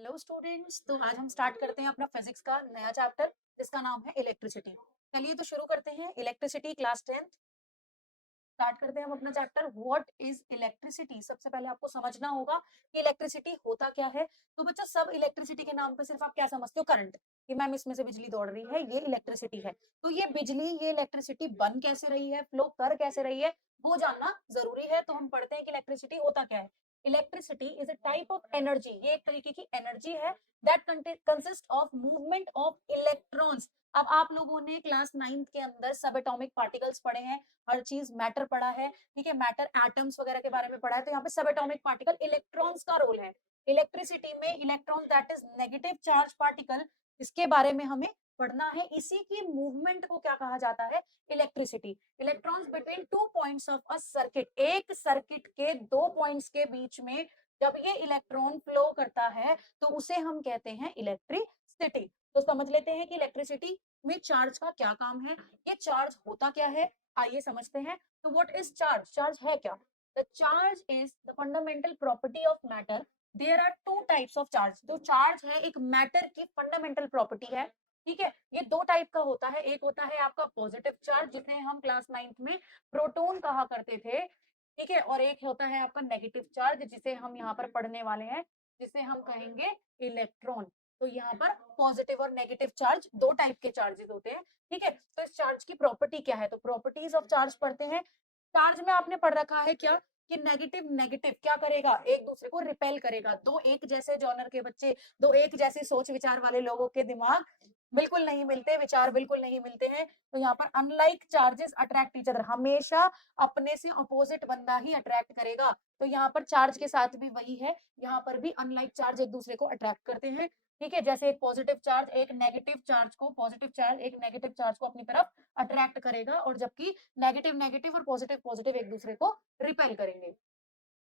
Hello students. तो आज हम स्टार्ट करते हैं अपना फिजिक्स का नया चैप्टर जिसका नाम है इलेक्ट्रिसिटी। चलिए तो शुरू करते हैं इलेक्ट्रिसिटी क्लास 10। स्टार्ट करते हैं हम अपना चैप्टर व्हाट इज इलेक्ट्रिसिटी। सबसे पहले आपको समझना होगा कि इलेक्ट्रिसिटी होता क्या है। तो बच्चों सब इलेक्ट्रिसिटी के नाम पे सिर्फ आप क्या समझते हो, करंट, कि मैम इसमें से बिजली दौड़ रही है, ये इलेक्ट्रिसिटी है। तो ये बिजली, ये इलेक्ट्रिसिटी बन कैसे रही है, फ्लो कर कैसे रही है, वो जानना जरूरी है। तो हम पढ़ते हैं कि इलेक्ट्रिसिटी होता क्या है। Electricity is a type of energy, ये एक तरीके की एनर्जी है that consist of movement of electrons. अब आप लोगों ने क्लास 9th के अंदर सब एटॉमिक पार्टिकल्स पढ़े हैं, हर चीज मैटर पढ़ा है, ठीक है, मैटर एटम्स वगैरह के बारे में पढ़ा है। तो यहाँ पे सब एटॉमिक पार्टिकल इलेक्ट्रॉन्स का रोल है। इलेक्ट्रिसिटी में electron that is negative charge particle, इसके बारे में हमें पढ़ना है। इसी की मूवमेंट को क्या कहा जाता है, electricity. Electrons between two points of a circuit, एक सर्किट के दो पॉइंट्स के बीच में जब ये इलेक्ट्रॉन फ्लो करता है तो उसे हम कहते हैं इलेक्ट्रिसिटी। तो समझ लेते हैं कि इलेक्ट्रिसिटी में चार्ज का क्या काम है, ये चार्ज होता क्या है, आइए समझते हैं। तो व्हाट इज चार्ज, चार्ज है क्या। The charge is the fundamental property of matter. There are two types of charge. जो चार्ज है एक मैटर की फंडामेंटल प्रॉपर्टी है, ठीक है। ये दो टाइप का होता है, एक होता है आपका पॉजिटिव चार्ज जिसे हम क्लास 9th में प्रोटॉन कहा करते थे, ठीक है, और एक होता है आपका नेगेटिव चार्ज जिसे हम यहाँ पर पढ़ने वाले हैं, जिसे हम कहेंगे इलेक्ट्रॉन। तो यहाँ पर पॉजिटिव और नेगेटिव चार्ज दो टाइप के चार्जेस होते हैं, ठीक है। तो इस चार्ज की प्रॉपर्टी क्या है, तो प्रॉपर्टीज ऑफ चार्ज पढ़ते हैं। चार्ज में आपने पढ़ रखा है क्या कि नेगेटिव नेगेटिव क्या करेगा, एक दूसरे को रिपेल करेगा। दो एक जैसे जॉनर के बच्चे, दो एक जैसे सोच विचार वाले लोगों के दिमाग बिल्कुल नहीं मिलते, विचार बिल्कुल नहीं मिलते हैं। तो यहाँ पर unlike charges attract each other, हमेशा अपने से अपोजिट बंदा ही अट्रैक्ट करेगा। तो यहाँ पर चार्ज के साथ भी वही है, यहाँ पर भी अनलाइक चार्ज एक दूसरे को अट्रैक्ट करते हैं, ठीक है। जैसे एक पॉजिटिव चार्ज एक नेगेटिव चार्ज को, पॉजिटिव चार्ज एक नेगेटिव चार्ज को अपनी तरफ अट्रैक्ट करेगा, और जबकि नेगेटिव नेगेटिव और पॉजिटिव पॉजिटिव एक दूसरे को रिपेल करेंगे।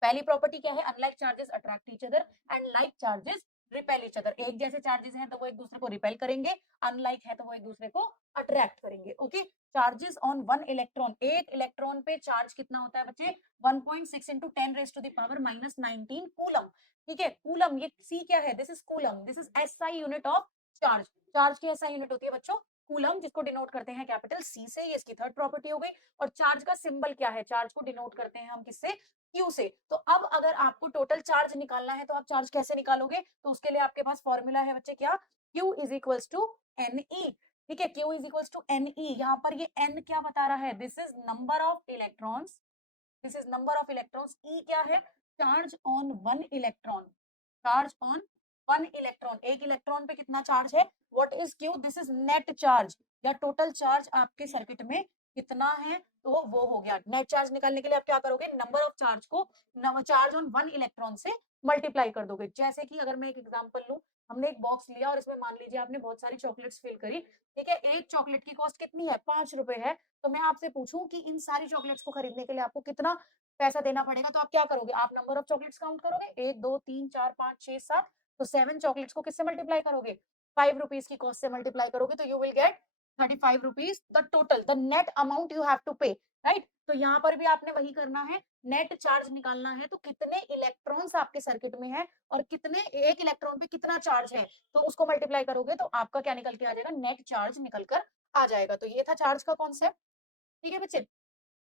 पहली प्रॉपर्टी क्या है, unlike charges attract each other and like charges repel each other. एक जैसे चार्जेस हैं तो वो एक दूसरे को रिपेल करेंगे, अनलाइक है तो वो एक दूसरे को अट्रैक्ट करेंगे। Okay, charges on one electron, एक इलेक्ट्रॉन पे चार्ज कितना होता है बच्चे, 1.6 इंटू 10 raise to the power -19 coulomb, ठीक है। कूलम, ये सी क्या है, this is coulomb, this is SI unit of charge. Charge की एसआई यूनिट होती है बच्चों कूलम, जिसको डिनोट करते हैं कैपिटल सी से, ये इसकी थर्ड प्रॉपर्टी हो गई। और चार्ज का सिंबल क्या है, चार्ज को डिनोट करते हैं हम किससे, क्यू से। तो अब अगर आपको टोटल चार्ज निकालना है तो आप चार्ज कैसे निकालोगे, तो उसके लिए आपके पास फॉर्मूला है बच्चे क्या, Q is equals to n e, ठीक है। Q is equals to n e, यहाँ पर ये n क्या बता रहा है, this is number of electrons, this is number of electrons. E क्या है, charge on one electron, charge on one electron, एक इलेक्ट्रॉन पे कितना चार्ज है। What is Q, this is net charge, या टोटल चार्ज आपके सर्किट में कितना है, तो वो हो गया। नेट चार्ज निकालने के लिए आप क्या करोगे, नंबर ऑफ चार्ज को चार्ज ऑन वन इलेक्ट्रॉन से मल्टीप्लाई कर दोगे। जैसे कि अगर मैं एक एग्जांपल लूं, हमने एक बॉक्स लिया और इसमें मान लीजिए आपने बहुत सारी चॉकलेट्स फिल करी, ठीक है। एक चॉकलेट की कॉस्ट कितनी है, 5 रुपए है। तो मैं आपसे पूछूं कि इन सारी चॉकलेट्स को खरीदने के लिए आपको कितना पैसा देना पड़ेगा, तो आप क्या करोगे, आप नंबर ऑफ चॉकलेट्स काउंट करोगे, 1 2 3 4 5 6 7। तो 7 चॉकलेट्स को किससे मल्टीप्लाई करोगे, 5 रुपीज की कॉस्ट से मल्टीप्लाई करोगे, तो you will get 35 rupees the total, the net amount you have to pay, right. तो यहाँ पर भी आपने वही करना है, नेट चार्ज निकालना है। तो कितने इलेक्ट्रॉन्स आपके सर्किट में है और कितने, एक इलेक्ट्रॉन पे कितना चार्ज है, तो उसको मल्टीप्लाई करोगे तो आपका क्या निकल के आ जाएगा, नेट चार्ज निकल कर आ जाएगा। तो ये था चार्ज का कॉन्सेप्ट, ठीक है बच्चे।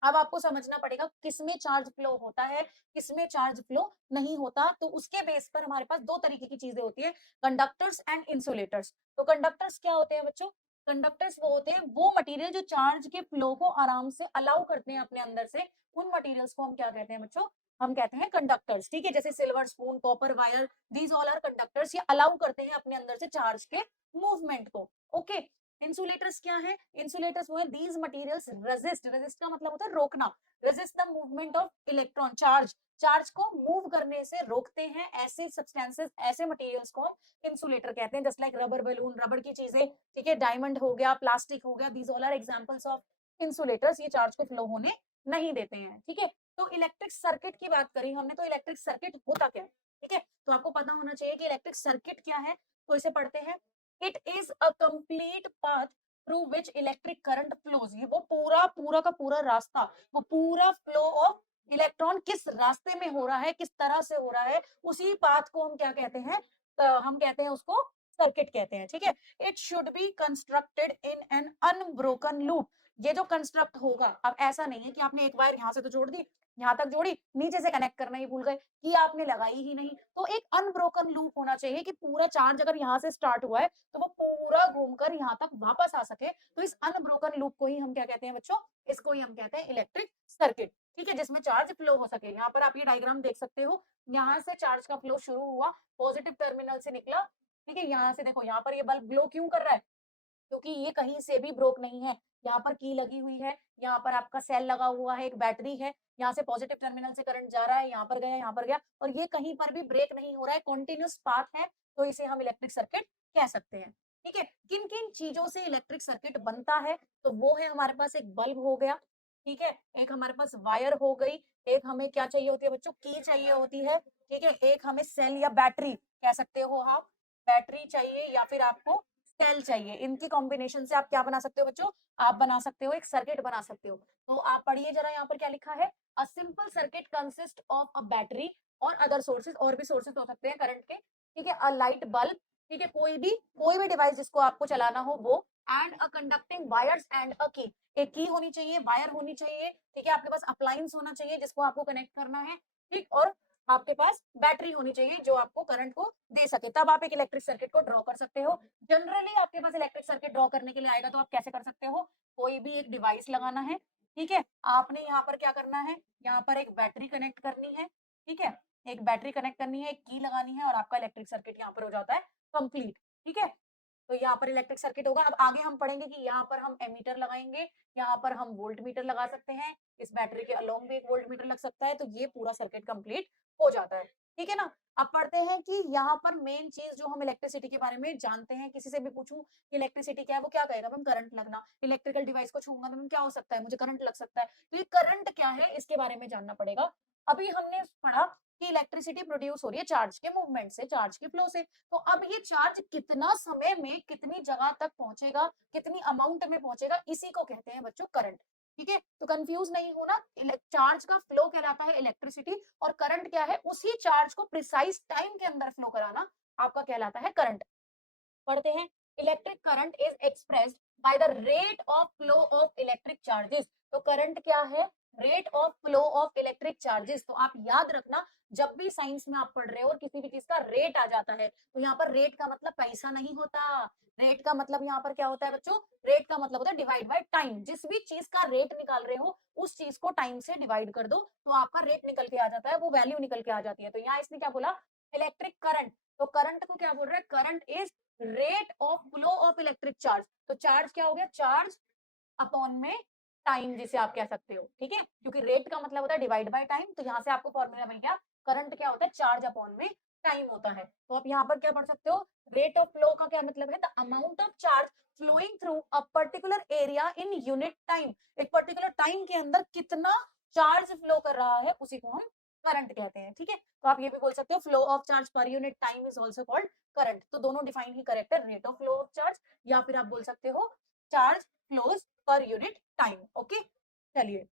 अब आपको समझना पड़ेगा किसमें चार्ज फ्लो होता है, किसमें चार्ज फ्लो नहीं होता। तो उसके बेस पर हमारे पास दो तरीके की चीजें होती है, कंडक्टर्स एंड इंसुलेटर्स। तो कंडक्टर्स क्या होते हैं बच्चों, कंडक्टर्स वो होते हैं वो मटेरियल जो चार्ज के फ्लो को आराम से अलाउ करते हैं अपने अंदर से, उन मटेरियल्स को हम क्या कहते हैं बच्चों, हम कहते हैं कंडक्टर्स, ठीक है। जैसे silver spoon, copper wire, these all are conductors, ये अलाउ करते हैं अपने अंदर से चार्ज के मूवमेंट को। ओके, इंसुलेटर्स क्या है, इंसुलेटर्स वो है दीज मटेरियल्स रेजिस्ट, रेजिस्ट का मतलब होता है रोकना, resist the movement of electron, charge, charge को मूव करने से रोकते हैं। ऐसे सब्सटेंसेस, ऐसे मटेरियल्स को हम इंसुलेटर कहते हैं, just like rubber balloon, rubber की चीजें, ठीक है, डायमंड हो गया, प्लास्टिक हो गया, these all are examples of insulators, ये चार्ज को फ्लो होने नहीं देते हैं, ठीक है। तो इलेक्ट्रिक सर्किट की बात करी हमने, तो इलेक्ट्रिक सर्किट होता क्या है, ठीक है। तो आपको पता होना चाहिए कि इलेक्ट्रिक सर्किट क्या है, तो इसे पढ़ते हैं। It is a complete path through which electric current flows, ये वो पूरा पूरा का पूरा रास्ता, वो पूरा फ्लो ऑफ इलेक्ट्रॉन किस रास्ते में हो रहा है, किस तरह से हो रहा है, उसी पाथ को हम क्या कहते हैं, हम कहते हैं उसको सर्किट कहते हैं, ठीक है। It should be constructed in an unbroken loop. ये जो कंस्ट्रक्ट होगा, अब ऐसा नहीं है कि आपने एक वायर यहाँ से तो जोड़ दी, यहाँ तक जोड़ी, नीचे से कनेक्ट करना ही भूल गए, कि आपने लगाई ही नहीं। तो एक अनब्रोकन लूप होना चाहिए कि पूरा चार्ज अगर यहाँ से स्टार्ट हुआ है तो वो पूरा घूमकर यहाँ तक वापस आ सके। तो इस अनब्रोकन लूप को ही हम क्या कहते हैं बच्चों, इसको ही हम कहते हैं इलेक्ट्रिक सर्किट, ठीक है, जिसमें चार्ज फ्लो हो सके। यहाँ पर आप ये डायग्राम देख सकते हो, यहाँ से चार्ज का फ्लो शुरू हुआ, पॉजिटिव टर्मिनल से निकला, ठीक है। यहाँ से देखो, यहाँ पर ये बल्ब ग्लो क्यों कर रहा है, क्योंकि ये कहीं से भी ब्रोक नहीं है। यहाँ पर की लगी हुई है, यहाँ पर आपका सेल लगा हुआ है, एक बैटरी है, यहाँ से पॉजिटिव टर्मिनल से करंट जा रहा है, यहाँ पर गया, यहाँ पर गया, और ये कहीं पर भी ब्रेक नहीं हो रहा है, कॉन्टिन्यूस पाथ है। तो इसे हम इलेक्ट्रिक सर्किट कह सकते हैं, ठीक है। किन किन चीजों से इलेक्ट्रिक सर्किट बनता है, तो वो है हमारे पास एक बल्ब हो गया, ठीक है, एक हमारे पास वायर हो गई, एक हमें क्या चाहिए होती है बच्चों, की चाहिए होती है, ठीक है, एक हमें सेल या बैटरी कह सकते हो आप, बैटरी चाहिए, या फिर आपको सेल चाहिए। इनकी कॉम्बिनेशन से आप क्या बना सकते हो बच्चों, आप बना सकते हो एक सर्किट बना सकते हो। तो आप पढ़िए जरा, यहाँ पर क्या लिखा है, a simple circuit consist of a battery और अदर सोर्सेज, और भी सोर्सेज हो सकते हैं करंट के, ठीक है, अ लाइट बल्ब, ठीक है, कोई भी डिवाइस जिसको आपको चलाना हो वो, and a conducting wires and अ की, एक की होनी चाहिए, वायर होनी चाहिए, ठीक है, आपके पास अप्लायंस होना चाहिए जिसको आपको कनेक्ट करना है, ठीक, और आपके पास बैटरी होनी चाहिए जो आपको करंट को दे सके, तब आप एक इलेक्ट्रिक सर्किट को ड्रॉ कर सकते हो। जनरली आपके पास इलेक्ट्रिक सर्किट ड्रॉ करने के लिए आएगा तो आप कैसे कर सकते हो, कोई भी एक डिवाइस लगाना है, ठीक है, आपने यहाँ पर क्या करना है, यहाँ पर एक बैटरी कनेक्ट करनी है, ठीक है, एक बैटरी कनेक्ट करनी है, एक की लगानी है, और आपका इलेक्ट्रिक सर्किट यहाँ पर हो जाता है कंप्लीट, ठीक है। तो यहाँ पर इलेक्ट्रिक सर्किट होगा। अब आगे हम पढ़ेंगे कि यहाँ पर हम एमीटर लगाएंगे, यहाँ पर हम वोल्ट मीटर लगा सकते हैं, इस बैटरी के अलोंग भी एक वोल्ट मीटर लग सकता है, तो ये पूरा सर्किट कंप्लीट हो जाता है, ठीक है ना। अब पढ़ते हैं कि यहाँ पर मेन चीज जो हम इलेक्ट्रिसिटी के बारे में जानते हैं, किसी से भी पूछूं कि इलेक्ट्रिसिटी क्या है, वो क्या कहेगा, मैम करंट लगना, इलेक्ट्रिकल डिवाइस को छूंगा तो मैम क्या हो सकता है, मुझे करंट लग सकता है। तो ये करंट क्या है, इसके बारे में जानना पड़ेगा। अभी हमने पढ़ा कि इलेक्ट्रिसिटी प्रोड्यूस हो रही है चार्ज के मूवमेंट से, चार्ज के फ्लो से। तो अब ये चार्ज कितना समय में कितनी जगह तक पहुंचेगा, कितनी अमाउंट में पहुंचेगा, इसी को कहते हैं बच्चों करंट, ठीक है। तो कंफ्यूज नहीं होना, चार्ज का फ्लो कहलाता है इलेक्ट्रिसिटी, और करंट क्या है, उसी चार्ज को प्रिसाइज टाइम के अंदर फ्लो कराना आपका कहलाता है करंट। पढ़ते हैं, electric current is expressed by the rate of flow of electric charges. तो करंट क्या है, rate of flow of electric charges. तो आप याद रखना, जब भी साइंस में आप पढ़ रहे हो और किसी भी चीज का रेट आ जाता है, तो यहाँ पर रेट का मतलब पैसा नहीं होता, रेट का मतलब यहाँ पर क्या होता है बच्चों, रेट का मतलब होता है डिवाइड बाय टाइम। जिस भी चीज का रेट निकाल रहे हो, उस चीज को टाइम से डिवाइड कर दो, तो आपका रेट निकल के आ जाता है, वो वैल्यू निकल के आ जाती है। तो यहाँ इसने क्या बोला, इलेक्ट्रिक करंट, तो करंट को क्या बोल रहा है, current is rate of flow of electric charge. तो चार्ज क्या हो गया, चार्ज अपॉन में टाइम, जिसे आप कह सकते हो, ठीक है, क्योंकि रेट का मतलब होता है डिवाइड बाय टाइम। तो यहाँ से आपको फॉर्मूला मिल गया, करंट क्या होता है, चार्ज अपॉन में टाइम होता है। तो आप यहाँ पर क्या पढ़ सकते हो, रेट ऑफ फ्लो का क्या मतलब है, the amount of charge flowing through a particular area in unit time. एक पर्टिकुलर टाइम के अंदर कितना चार्ज फ्लो कर रहा है, उसी को हम करंट कहते हैं, ठीक है। तो आप ये भी बोल सकते हो, फ्लो ऑफ चार्ज पर unit time is also called current. तो दोनों डिफाइन ही करेक्ट है, rate of flow of charge, या फिर आप बोल सकते हो चार्ज फ्लोज पर यूनिट टाइम, ओके। चलिए,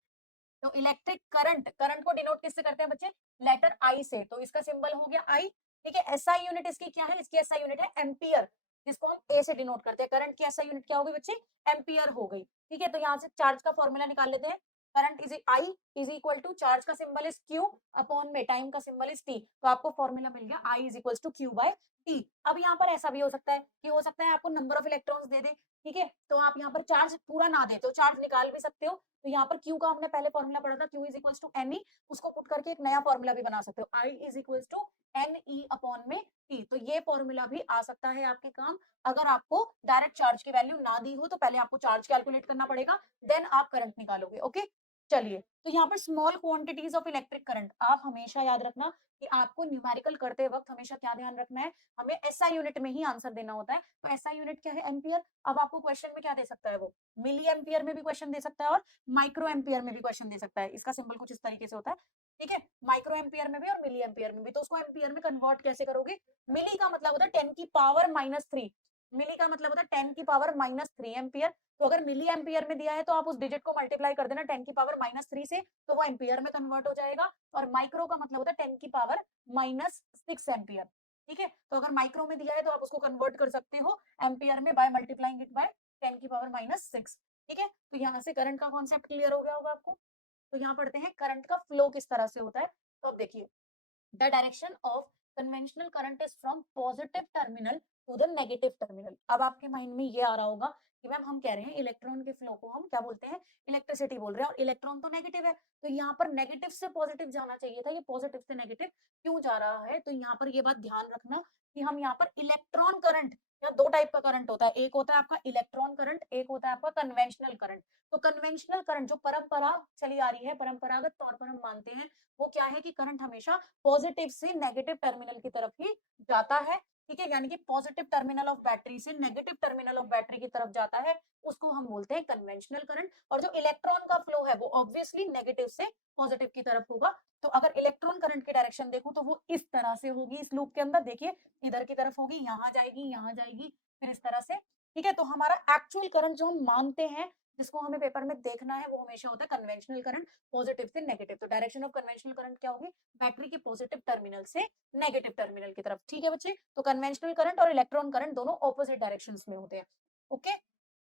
तो इलेक्ट्रिक करंट, करंट को डिनोट किससे करते हैं बच्चे, लेटर आई से। तो इसका सिंबल हो गया आई, ठीक है। एसआई यूनिट इसकी क्या है, इसकी एसआई यूनिट है एम्पियर, जिसको हम ए से डिनोट करते हैं। करंट की एसआई यूनिट क्या होगी बच्चे, एम्पियर हो गई, ठीक है। तो यहाँ से चार्ज का फॉर्मूला निकाल लेते हैं, current is I is equal to, charge का सिंबल इज क्यू अपॉन में टाइम का सिंबल इज टी। तो आपको फॉर्मूला मिल गया I is equal to Q by T. अब यहाँ पर ऐसा भी हो सकता है कि हो सकता है आपको नंबर ऑफ इलेक्ट्रॉन्स दे दे, ठीक है, तो आप यहाँ पर चार्ज पूरा ना दे तो चार्ज निकाल भी सकते हो। तो यहाँ पर Q का हमने पहले फॉर्मूला पढ़ा था, Q is equal to n e, उसको पुट करके एक नया फॉर्मूला भी बना सकते हो, I is equal to n e upon में T। तो ये फॉर्मूला भी आ सकता है आपके काम, अगर आपको डायरेक्ट चार्ज की वैल्यू ना दी हो तो पहले आपको चार्ज कैलकुलेट करना पड़ेगा, देन आप करंट निकालोगे, ओके। चलिए, तो यहाँ पर small quantities of electric current, आप हमेशा याद रखना कि आपको न्यूमेरिकल करते वक्त हमेशा क्या ध्यान रखना है, हमें एसआई यूनिट में ही आंसर देना होता है। तो एसआई यूनिट क्या है, एम्पियर। अब आपको क्वेश्चन में क्या दे सकता है, वो मिली एम्पियर में भी क्वेश्चन दे सकता है और माइक्रो एम्पियर में भी क्वेश्चन दे सकता है। इसका सिंबल कुछ इस तरीके से होता है, ठीक है, माइक्रो एम्पियर में भी और मिली एम्पियर में भी। तो उसको एम्पियर में कन्वर्ट कैसे करोगे, मिली का मतलब होता है 10 की पावर -3, मिली का मतलब होता है 10 की पावर -3 एम्पियर। तो अगर मिली एम्पियर में दिया है तो आप उस डिजिट को मल्टीप्लाई कर देना 10 की पावर -3 से, तो वो एम्पियर में कन्वर्ट हो जाएगा। और माइक्रो का मतलब होता है 10 की पावर -6 एम्पियर। ठीक है। तो अगर माइक्रो में दिया है तो आप उसको कन्वर्ट कर सकते हो एम्पियर में बाय मल्टीप्लाइंग इट बाय 10⁻⁻�6। ठीक है। तो यहाँ से करंट का कॉन्सेप्ट क्लियर हो गया होगा आपको। तो यहाँ पढ़ते हैं करंट का फ्लो किस तरह से होता है। तो अब देखिए, the direction of conventional current is from positive terminal to the negative terminal. अब आपके माइंड में ये आ रहा होगा कि मैम हम कह रहे हैं इलेक्ट्रॉन के फ्लो को हम क्या बोलते हैं, इलेक्ट्रिसिटी बोल रहे हैं, और इलेक्ट्रॉन तो नेगेटिव है, तो यहाँ पर नेगेटिव से पॉजिटिव जाना चाहिए था, ये पॉजिटिव से नेगेटिव क्यों जा रहा है। तो यहाँ पर ये बात ध्यान रखना कि हम यहाँ पर इलेक्ट्रॉन करंट, या दो टाइप का करंट होता है, एक होता है आपका इलेक्ट्रॉन करंट, एक होता है आपका कन्वेंशनल करंट। तो कन्वेंशनल करंट जो परंपरा चली आ रही है, परंपरागत तौर पर हम मानते हैं, वो क्या है कि करंट हमेशा पॉजिटिव से नेगेटिव टर्मिनल की तरफ ही जाता है। ठीक है, यानी कि पॉजिटिव टर्मिनल ऑफ बैटरी से नेगेटिव टर्मिनल ऑफ बैटरी की तरफ जाता है, उसको हम बोलते हैं कन्वेंशनल करंट। और जो इलेक्ट्रॉन का फ्लो है वो ऑब्वियसली नेगेटिव से पॉजिटिव की तरफ होगा। तो अगर इलेक्ट्रॉन करंट की डायरेक्शन देखूं तो वो इस तरह से होगी, इस लूप के अंदर देखिए, इधर की तरफ होगी, यहाँ जाएगी, यहाँ जाएगी, फिर इस तरह से। ठीक है, तो हमारा एक्चुअल करंट जो हम मानते हैं, जिसको हमें पेपर में देखना है, वो हमेशा होता है कन्वेंशनल करंट, पॉजिटिव से नेगेटिव। तो डायरेक्शन ऑफ कन्वेंशनल करंट क्या होगी, बैटरी के पॉजिटिव टर्मिनल से नेगेटिव टर्मिनल की तरफ। ठीक है बच्चे, तो कन्वेंशनल करंट और इलेक्ट्रॉन करंट दोनों ऑपोजिट डायरेक्शंस में होते हैं। ओके,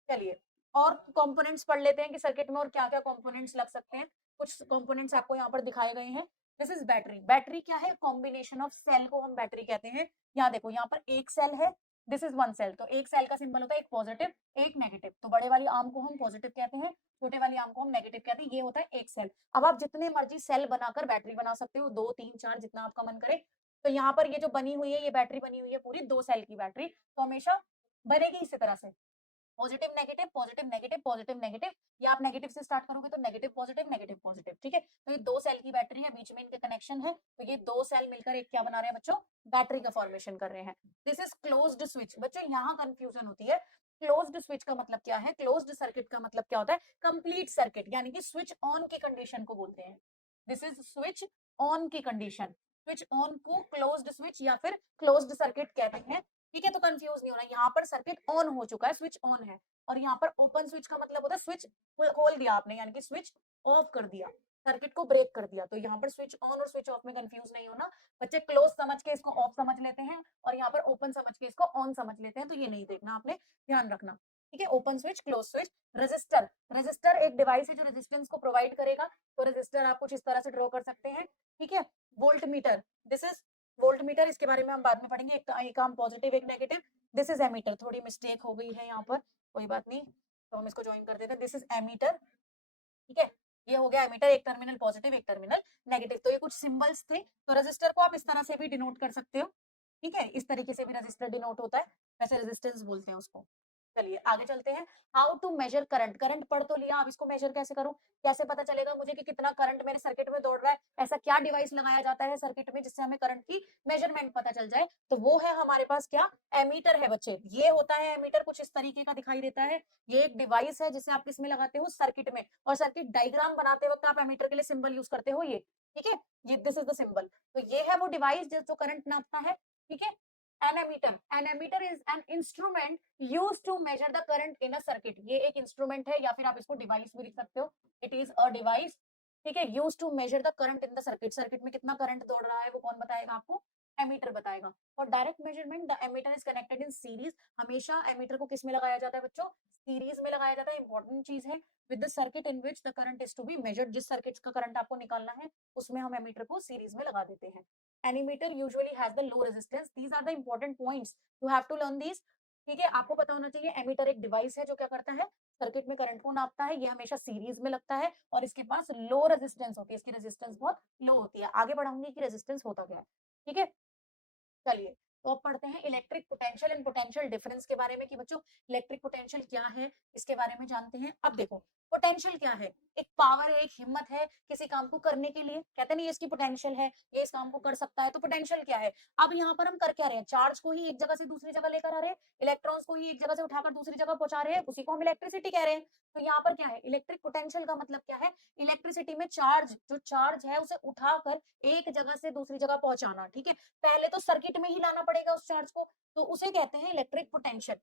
चलिए और कंपोनेंट्स पढ़ लेते हैं कि सर्किट में और क्या क्या कंपोनेंट्स लग सकते हैं। कुछ कंपोनेंट्स आपको यहाँ पर दिखाए गए हैं। This is battery. बैटरी क्या है, कॉम्बिनेशन ऑफ सेल को हम बैटरी कहते हैं। यहाँ देखो, यहाँ पर एक सेल है, दिस इज वन सेल। तो एक सेल का सिंबल होता है एक पॉजिटिव एक नेगेटिव। तो बड़े वाली आर्म को हम पॉजिटिव कहते हैं, छोटे वाली आर्म को हम नेगेटिव कहते हैं। ये होता है एक सेल। अब आप जितने मर्जी सेल बनाकर बैटरी बना सकते हो, 2 3 4 जितना आपका मन करे। तो यहाँ पर ये जो बनी हुई है, ये बैटरी बनी हुई है पूरी 2 सेल की बैटरी, तो हमेशा बनेगी इसी तरह से, positive negative positive negative positive negative. या आप नेगेटिव से स्टार्ट करोगे तो नेगेटिव पॉजिटिव नेगेटिव पॉजिटिव। ठीक है, तो ये 2 सेल की बैटरी है, बीच में इनके कनेक्शन है, तो ये 2 सेल मिलकर एक क्या बना रहे हैं बच्चों, बैटरी का फॉर्मेशन कर रहे हैं। This is closed switch. बच्चों यहाँ कंफ्यूजन होती है, क्लोज्ड स्विच का मतलब क्या है, क्लोज्ड सर्किट का मतलब क्या होता है, कंप्लीट सर्किट, यानी कि स्विच ऑन की कंडीशन को बोलते हैं। दिस इज स्विच ऑन की कंडीशन। स्विच ऑन को क्लोज्ड स्विच या फिर क्लोज्ड सर्किट कहते हैं। ठीक है, तो कंफ्यूज नहीं होना, यहाँ पर सर्किट ऑन हो चुका है, स्विच ऑन है। और यहाँ पर ओपन स्विच का मतलब होता है स्विच खोल दिया आपने, यानी कि स्विच ऑफ कर दिया, सर्किट को ब्रेक कर दिया। तो यहाँ पर स्विच ऑन और स्विच ऑफ में कंफ्यूज नहीं होना। बच्चे क्लोज समझ के इसको ऑफ समझ लेते हैं, और यहाँ पर ओपन समझ के इसको ऑन समझ लेते हैं, तो ये नहीं देखना आपने, ध्यान रखना। ठीक है, open switch close switch. Register, register एक डिवाइस है जो रेजिस्टेंस को प्रोवाइड करेगा। तो रजिस्टर आप कुछ इस तरह से ड्रॉ कर सकते हैं। ठीक है, volt meter, this is volt meter, इसके बारे में हम बाद में पढ़ेंगे, एक काम पॉजिटिव एक नेगेटिव। दिस इज एमीटर, थोड़ी मिस्टेक हो गई है यहाँ पर, कोई बात नहीं, तो हम इसको ज्वाइन कर देते हैं। This is ammeter. ठीक है, ये हो गया एमीटर, एक टर्मिनल पॉजिटिव एक टर्मिनल नेगेटिव। तो ये कुछ सिंबल्स थे। तो रजिस्टर को आप इस तरह से भी डिनोट कर सकते हो। ठीक है, इस तरीके से भी रजिस्टर डिनोट होता है, वैसे रेजिस्टेंस बोलते हैं उसको। चलिए आगे चलते हैं। How to measure current, current पढ़ तो लिया, अब इसको मेजर कैसे करूं, कैसे पता चलेगा मुझे कि कितना करंट मेरे सर्किट में दौड़ रहा है, ऐसा क्या डिवाइस लगाया जाता है सर्किट में जिससे हमें करंट की मेजरमेंट पता चल जाए। तो वो है हमारे पास क्या, एमीटर है बच्चे। ये होता है एमीटर, कुछ इस तरीके का दिखाई देता है। ये एक डिवाइस है जिसे आप किसमें लगाते हो, सर्किट में, और सर्किट डायग्राम बनाते वक्त आप एमीटर के लिए सिंबल यूज करते हो ये। ठीक है, ये दिस इज द सिंबल। तो ये है वो डिवाइस जो करंट नापता है। ठीक है, an emitter, an emitter is an instrument used to measure the current in a circuit। ये एक इंस्ट्रूमेंट है, या फिर आप इसको डिवाइस भी लिख सकते हो, इट इज अ डिवाइस। ठीक है, use to measure the current in the circuit, circuit में कितना करंट दौड़ रहा है वो कौन बताएगा आपको, एमीटर बताएगा। For direct measurement the ammeter is connected in series. हमेशा एमीटर को किस में लगाया जाता है बच्चों, सीरीज में लगाया जाता है, इंपॉर्टेंट चीज है। With the circuit in which the current is to be measured, जिस सर्किट का करंट आपको निकालना है उसमें हम एमीटर को सीरीज में लगा देते हैं। Ammeter usually has the low resistance, these are the important points, you have to learn these. ठीक है, आपको पता होना चाहिए एमीटर एक डिवाइस है जो क्या करता है, सर्किट में करंट को नापता है। ये हमेशा सीरीज में लगता है और इसके पास लो रेजिस्टेंस होती है, इसकी रेजिस्टेंस बहुत लो होती है। आगे बढ़ाऊंगी कि रेजिस्टेंस होता क्या है। ठीक है, चलिए तो अब पढ़ते हैं electric potential and potential difference के बारे में, कि बच्चों इलेक्ट्रिक पोटेंशियल क्या है इसके बारे में जानते हैं। अब देखो, पोटेंशियल क्या है, एक पावर है, एक हिम्मत है किसी काम को करने के लिए, कहते नहीं इसकी पोटेंशियल है, ये इस काम को कर सकता है, तो पोटेंशियल क्या है। अब यहाँ पर हम कर क्या रहे हैं, चार्ज को ही एक जगह से दूसरी जगह लेकर आ रहे हैं, इलेक्ट्रॉन्स को ही एक जगह से उठाकर दूसरी जगह पहुंचा रहे हैं, उसी को हम इलेक्ट्रिसिटी कह रहे हैं। तो यहाँ पर क्या है, इलेक्ट्रिक पोटेंशियल का मतलब क्या है, इलेक्ट्रिसिटी में चार्ज, जो चार्ज है उसे उठाकर एक जगह से दूसरी जगह पहुंचाना। ठीक है, पहले तो सर्किट में ही लाना पड़ेगा उस चार्ज को, तो उसे कहते हैं electric potential.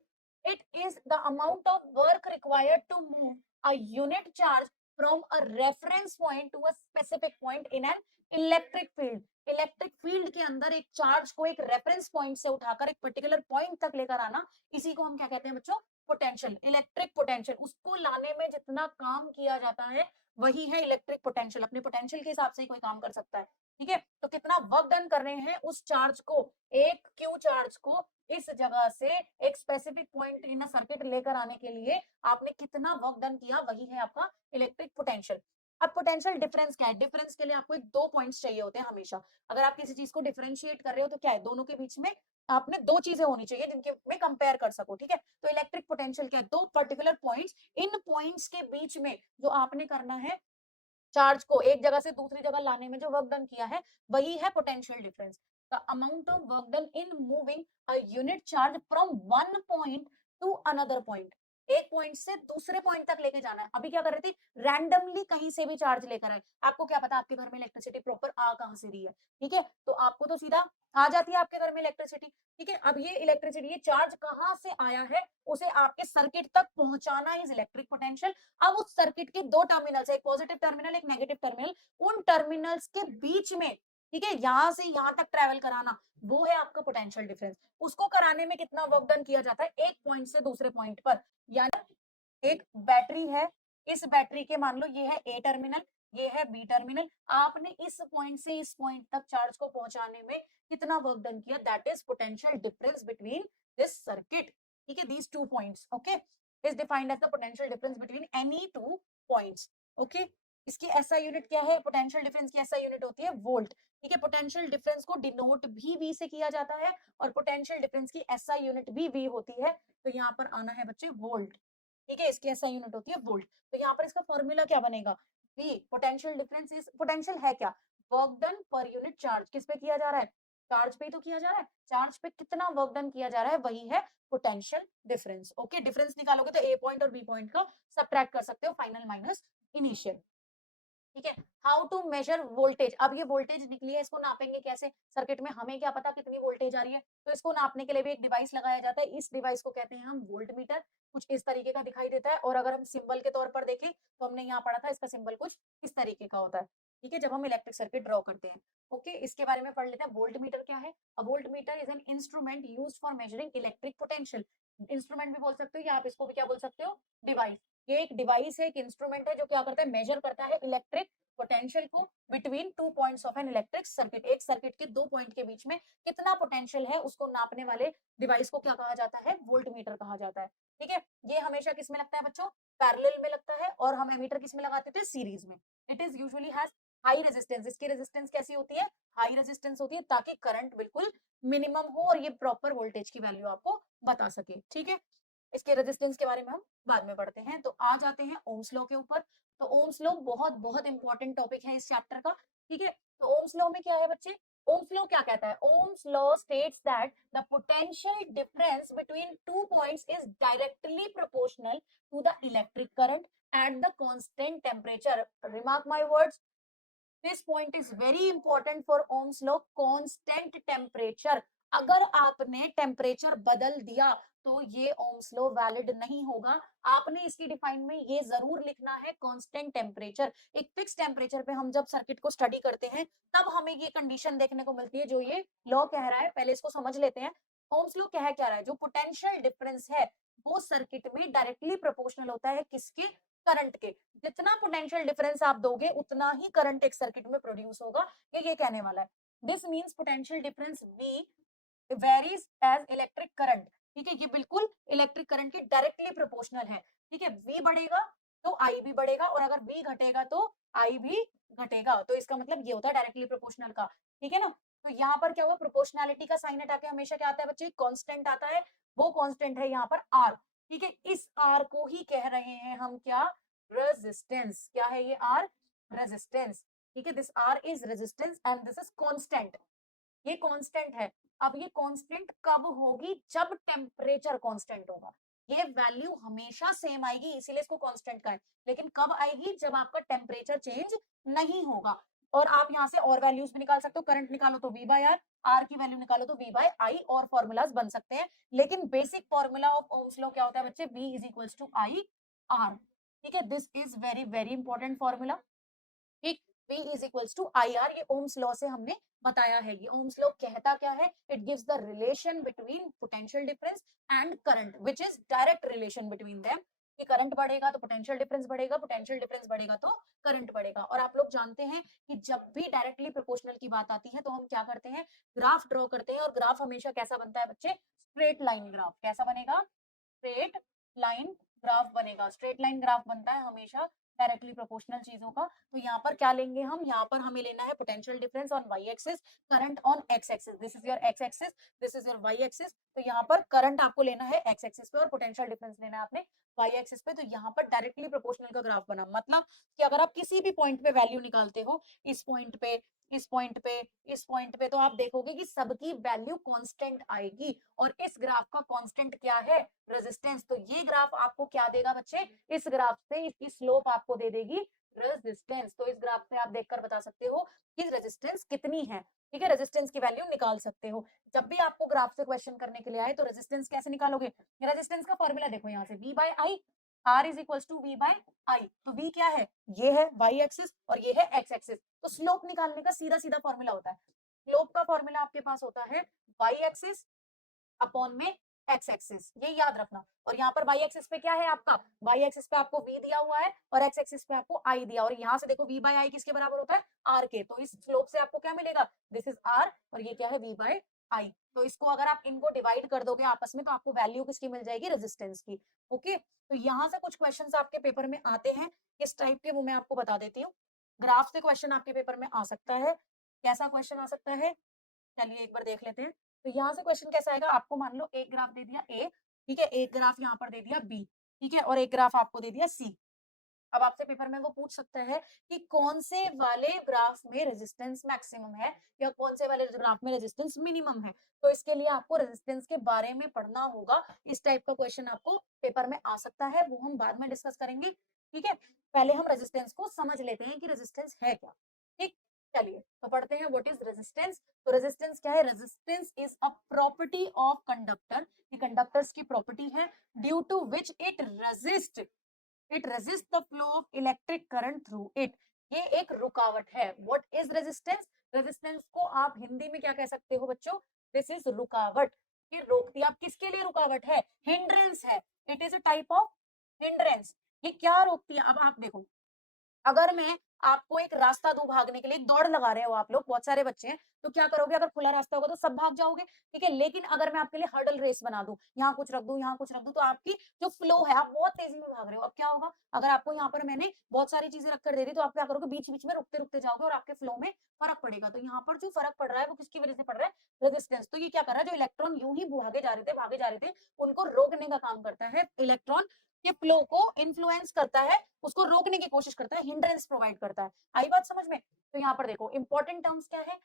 It is the amount of work required to move a unit charge from a reference point to a specific point in an electric field. Electric field के अंदर एक चार्ज को एक रेफरेंस पॉइंट से उठाकर एक particular point तक लेकर आना, इसी को हम क्या कहते हैं बच्चों, पोटेंशियल, इलेक्ट्रिक पोटेंशियल। उसको लाने में जितना काम किया जाता है वही है इलेक्ट्रिक पोटेंशियल। अपने पोटेंशियल के हिसाब से ही कोई काम कर सकता है, ठीक है। तो कितना वर्क डन कर रहे हैं उस चार्ज को, एक क्यू चार्ज को इस जगह से एक स्पेसिफिक पॉइंट इन सर्किट लेकर आने के लिए आपने कितना वर्क डन किया, वही है आपका इलेक्ट्रिक पोटेंशियल। अब पोटेंशियल डिफरेंस क्या है, डिफरेंस के लिए आपको एक दो पॉइंट्स चाहिए होते हैं हमेशा। अगर आप किसी चीज को डिफरेंशिएट कर रहे हो तो क्या है, दोनों के बीच में आपने दो चीजें होनी चाहिए जिनके में कंपेयर कर सको, ठीक है। तो इलेक्ट्रिक पोटेंशियल क्या है, दो पर्टिकुलर पॉइंट्स, इन पॉइंट्स के बीच में जो आपने करना है चार्ज को एक जगह से दूसरी जगह लाने में जो वर्क डन किया है वही है potential difference. The amount of work done in moving a unit charge from one point two another point, एक पॉइंट से दूसरे पॉइंट तक लेके जाना है। अभी क्या कर रही थी, रैंडमली कहीं से भी चार्ज लेकर आए, आपको क्या पता आपके घर में इलेक्ट्रिसिटी प्रॉपर आ कहां से रही है, ठीक है। तो आपको तो सीधा आ जाती है आपके घर में इलेक्ट्रिसिटी, ठीक है। अब ये इलेक्ट्रिसिटी, ये चार्ज कहां से आया है उसे आपके सर्किट तक पहुंचाना इज इलेक्ट्रिक पोटेंशियल। अब उस सर्किट के दो टर्मिनल्स, एक पॉजिटिव टर्मिनल एक नेगेटिव टर्मिनल, उन टर्मिनल्स के बीच में, ठीक है, यहां से यहां तक ट्रेवल कराना, वो है आपका पोटेंशियल डिफरेंस। उसको कराने में कितना वर्क डन किया जाता है, एक पॉइंट से दूसरे पॉइंट पर। यानी एक बैटरी है, इस बैटरी के मान लो ये है ए टर्मिनल, ये है बी टर्मिनल, आपने इस पॉइंट से इस पॉइंट तक चार्ज को पहुंचाने में कितना वर्क डन किया, that is potential difference between this circuit, ठीक है, these two points, okay, is defined as the potential difference between any two points, okay। इसकी SI यूनिट क्या है, पोटेंशियल डिफरेंस की SI यूनिट होती है वोल्ट, ठीक है। पोटेंशियल डिफरेंस को डिनोट भी V से किया जाता है और पोटेंशियल डिफरेंस की SI यूनिट भी V होती है। तो यहाँ पर आना है बच्चे वोल्ट, ठीक है, इसकी SI यूनिट होती है वोल्ट। तो यहाँ पर इसका फॉर्मूला क्या बनेगा, V potential difference is, potential है क्या, work done per unit charge, किस पे किया जा रहा है, चार्ज पे ही तो किया जा रहा है, चार्ज पे कितना वर्क डन किया जा रहा है वही है पोटेंशियल डिफरेंस, ओके। डिफरेंस निकालोगे तो ए पॉइंट और बी पॉइंट का सब्ट्रैक्ट कर सकते हो, फाइनल माइनस इनिशियल, ठीक है। हाउ टू मेजर वोल्टेज, अब ये वोल्टेज निकली है, इसको नापेंगे कैसे, सर्किट में हमें क्या पता कितनी वोल्टेज आ रही है, तो इसको नापने के लिए भी एक डिवाइस लगाया जाता है, इस डिवाइस को कहते हैं हम वोल्ट मीटर। कुछ इस तरीके का दिखाई देता है, और अगर हम सिंबल के तौर पर देखें तो हमने यहाँ पढ़ा था इसका सिंबल कुछ इस तरीके का होता है, ठीक है, जब हम इलेक्ट्रिक सर्किट ड्रॉ करते हैं, ओके। इसके बारे में पढ़ लेते हैं, वोल्ट मीटर क्या है। A volt meter is an instrument used for measuring electric potential, instrument भी बोल सकते हो या आप इसको भी क्या बोल सकते हो, डिवाइस। ये एक डिवाइस है, एक इंस्ट्रूमेंट है जो क्या करता है, मेजर करता है इलेक्ट्रिक पोटेंशियल को between two points of an electric circuit, एक सर्किट के दो पॉइंट के बीच में कितना पोटेंशियल है उसको नापने वाले डिवाइस को क्या कहा जाता है, वोल्ट मीटर कहा जाता है, ठीक है। ये हमेशा किस में लगता है बच्चों, पैरेलल में लगता है, और हम एमीटर किस में लगाते थे, सीरीज में। It is usually has high resistance, इसकी रेजिस्टेंस कैसी होती है, हाई रेजिस्टेंस होती है, ताकि करंट बिल्कुल मिनिमम हो और ये प्रॉपर वोल्टेज की वैल्यू आपको बता सके, ठीक है। इसके रेजिस्टेंस के बारे में हम बाद में पढ़ते हैं। तो आ जाते हैं ओम्स लॉ के ऊपर। तो ओम्स लॉ बहुत बहुत इंपॉर्टेंट टॉपिक है इस चैप्टर का, ठीक है। तो ओम्स लॉ में क्या है बच्चे, ओम्स लॉ क्या कहता है, Ohm's law states that the potential difference between two points is directly proportional to the electric current at the constant temperature. Remark my words, this point is very important for Ohm's law, constant temperature. अगर आपने temperature बदल दिया तो ये Ohm's law valid नहीं होगा। आपने इसकी डिफाइन में ये जरूर लिखना है, कांस्टेंट टेम्परेचर। एक फिक्स टेम्परेचर पे हम जब सर्किट को स्टडी करते हैं तब हमें ये कंडीशन देखने को मिलती है जो ये लॉ कह रहा है। पहले इसको समझ लेते हैं, ओम्स लॉ कह क्या रहा है, जो पोटेंशियल डिफरेंस है वो सर्किट में डायरेक्टली प्रोपोर्शनल होता है किसके, करंट के। जितना पोटेंशियल डिफरेंस आप दोगे उतना ही करंट एक सर्किट में प्रोड्यूस होगा, ये कहने वाला है। This means potential difference V varies as electric current, ठीक है, ये बिल्कुल इलेक्ट्रिक करंट के डायरेक्टली प्रोपोर्शनल है, ठीक है। V बढ़ेगा तो I भी बढ़ेगा, और अगर V घटेगा तो I भी घटेगा, तो इसका मतलब ये होता है डायरेक्टली प्रोपोर्शनल का, ठीक है ना। तो यहाँ पर क्या हुआ, प्रोपोर्शनैलिटी का साइन हटा के हमेशा क्या आता है बच्चे, कांस्टेंट आता है, वो कांस्टेंट है यहाँ पर R, ठीक है। इस R को ही कह रहे हैं हम क्या, रेजिस्टेंस। क्या है ये R, रेजिस्टेंस, ठीक है। This R is resistance and this is constant, ये कांस्टेंट है। अब ये कांस्टेंट कब होगी, जब टेम्परेचर कांस्टेंट होगा, ये वैल्यू हमेशा सेम आएगी, इसीलिए इसको कांस्टेंट कहा है। लेकिन कब आएगी, जब आपका टेम्परेचर चेंज नहीं होगा। और आप यहाँ से और वैल्यूज भी निकाल सकते हो, करंट निकालो तो V बाय R की वैल्यू निकालो तो V बाय I, और फॉर्मूलाज बन सकते हैं। लेकिन basic formula of Ohm's law क्या होता है बच्चे, V is equals to I R, ठीक है। This is very very important formula, ठीक। V is equals to I R, ये ओम्स लॉ से हमने बताया है। ये ओम्स लॉ कहता क्या है? It gives the relation between potential difference and current which is direct relation between them, कि करंट बढ़ेगा तो पोटेंशियल डिफरेंस बढ़ेगा, पोटेंशियल डिफरेंस बढ़ेगा तो करंट बढ़ेगा। और आप लोग जानते हैं कि जब भी डायरेक्टली प्रोपोर्शनल की बात आती है तो हम क्या करते हैं? ग्राफ ड्रॉ करते हैं, और ग्राफ हमेशा कैसा बनता है बच्चे? Straight line graph. कैसा बनेगा? स्ट्रेट लाइन ग्राफ बनेगा। स्ट्रेट लाइन ग्राफ बनता है हमेशा डायरेक्टली प्रोपोर्शनल चीजों का। तो यहाँ पर क्या लेंगे हम? यहाँ पर हमें लेना है potential difference on Y axis, current on X axis. This is your X axis, this is your Y axis. तो यहाँ पर करंट आपको लेना है एक्स एक्सिस पे और पोटेंशियल डिफरेंस लेना है आपने वाई एक्सिस पे। तो यहाँ पर डायरेक्टली प्रोपोर्शनल का ग्राफ बना, मतलब कि अगर आप किसी भी पॉइंट पे वैल्यू निकालते हो, इस पॉइंट पे, इस पॉइंट पे, इस पॉइंट पे, तो आप देखोगे कि सबकी वैल्यू कांस्टेंट आएगी। और इस ग्राफ का कांस्टेंट क्या है? रेजिस्टेंस। तो ये ग्राफ आपको क्या देगा बच्चे? इस ग्राफ से इसकी स्लोप आपको दे देगी रेजिस्टेंस। तो इस ग्राफ से आप देखकर बता सकते हो कि रेजिस्टेंस कितनी है। ठीक है, रेजिस्टेंस की वैल्यू निकाल सकते हो। जब भी आपको ग्राफ से क्वेश्चन करने के लिए आए तो रेजिस्टेंस कैसे निकालोगे? रेजिस्टेंस का फॉर्मूला देखो यहाँ से, V by I, R is equal to V by I. तो V क्या है? ये है वाई एक्सिस और ये है एक्स एक्सिस। तो स्लोप निकालने का सीधा सीधा फॉर्मूला होता है। स्लोप का फॉर्मूला आपके पास होता है वाई एक्सिस अपॉन में एक्स एक्सिस, ये याद रखना। और यहाँ पर वाई एक्सिस पे क्या है आपका? वाई एक्सिस पे आपको v दिया हुआ है और एक्स एक्सिस पे आपको i दिया, और यहाँ से देखो v बाय आई किसके बराबर होता है? r के। तो इस स्लोप से आपको क्या मिलेगा? दिस इज r और ये क्या है? v by I. तो इसको अगर आप इनको डिवाइड कर दोगे आपस में तो आपको वैल्यू किसकी मिल जाएगी? रेजिस्टेंस की। ओके, तो यहाँ से कुछ क्वेश्चन आपके पेपर में आते हैं किस टाइप के, वो मैं आपको बता देती हूँ। ग्राफ से क्वेश्चन आपके पेपर में आ सकता है। कैसा क्वेश्चन आ सकता है? चलिए एक बार देख लेते हैं। तो यहाँ से क्वेश्चन कैसा आएगा? आपको मान लो एक ग्राफ दे दिया ए, ठीक है, एक ग्राफ यहाँ पर दे दिया बी, ठीक है, और एक ग्राफ आपको दे दिया सी। अब आपसे पेपर में वो पूछ सकता है कि कौन से वाले ग्राफ में रेजिस्टेंस मैक्सिमम है या कौन से वाले ग्राफ में रेजिस्टेंस मिनिमम है। तो इसके लिए आपको रेजिस्टेंस के बारे में पढ़ना होगा। इस टाइप का क्वेश्चन आपको पेपर में आ सकता है, वो हम बाद में डिस्कस करेंगे। ठीक है, पहले हम रेजिस्टेंस को समझ लेते हैं कि रेजिस्टेंस है क्या। ठीक, चलिए तो पढ़ते हैं व्हाट इज रेजिस्टेंस। तो रेजिस्टेंस क्या है? Resistance is a property of conductor, ये कंडक्टर्स की प्रॉपर्टी है, due to which it resist the flow of electric current through it. ये एक रुकावट है। What is resistance? रेजिस्टेंस को आप हिंदी में क्या कह सकते हो बच्चों? दिस इज रुकावट। ये रोकती है। आप किसके लिए रुकावट है? हिंड्रेंस है। It is a type of hindrance. ये क्या रोकती है? अब आप देखो, अगर मैं आपको एक रास्ता दूं भागने के लिए, एक दौड़ लगा रहे हो आप लोग, बहुत सारे बच्चे हैं, तो क्या करोगे? अगर खुला रास्ता होगा तो सब भाग जाओगे, ठीक है। लेकिन अगर मैं आपके लिए हर्डल रेस बना दूं, यहाँ कुछ रख दूं, यहाँ कुछ रख दूं, तो आपकी जो फ्लो है, आप बहुत तेजी में भाग रहे हो, अब क्या होगा? अगर आपको यहाँ पर मैंने बहुत सारी चीजें रखकर दे दी तो आप क्या करोगे? बीच बीच में रुकते रुकते जाओगे और आपके फ्लो में फर्क पड़ेगा। तो यहाँ पर जो फर्क पड़ रहा है वो किसकी वजह से पड़ रहा है? रेजिस्टेंस। तो ये क्या कर रहा है? जो इलेक्ट्रॉन यूं ही भागे जा रहे थे, उनको रोकने का काम करता है इलेक्ट्रॉन के फ्लो को इन्फ्लुएंस करता है, उसको रोकने की कोशिश करता है, हिंड्रेंस प्रोवाइड करता है। आई बात समझ में? तो यहाँ पर देखो इंपॉर्टेंट टर्म्स क्या है?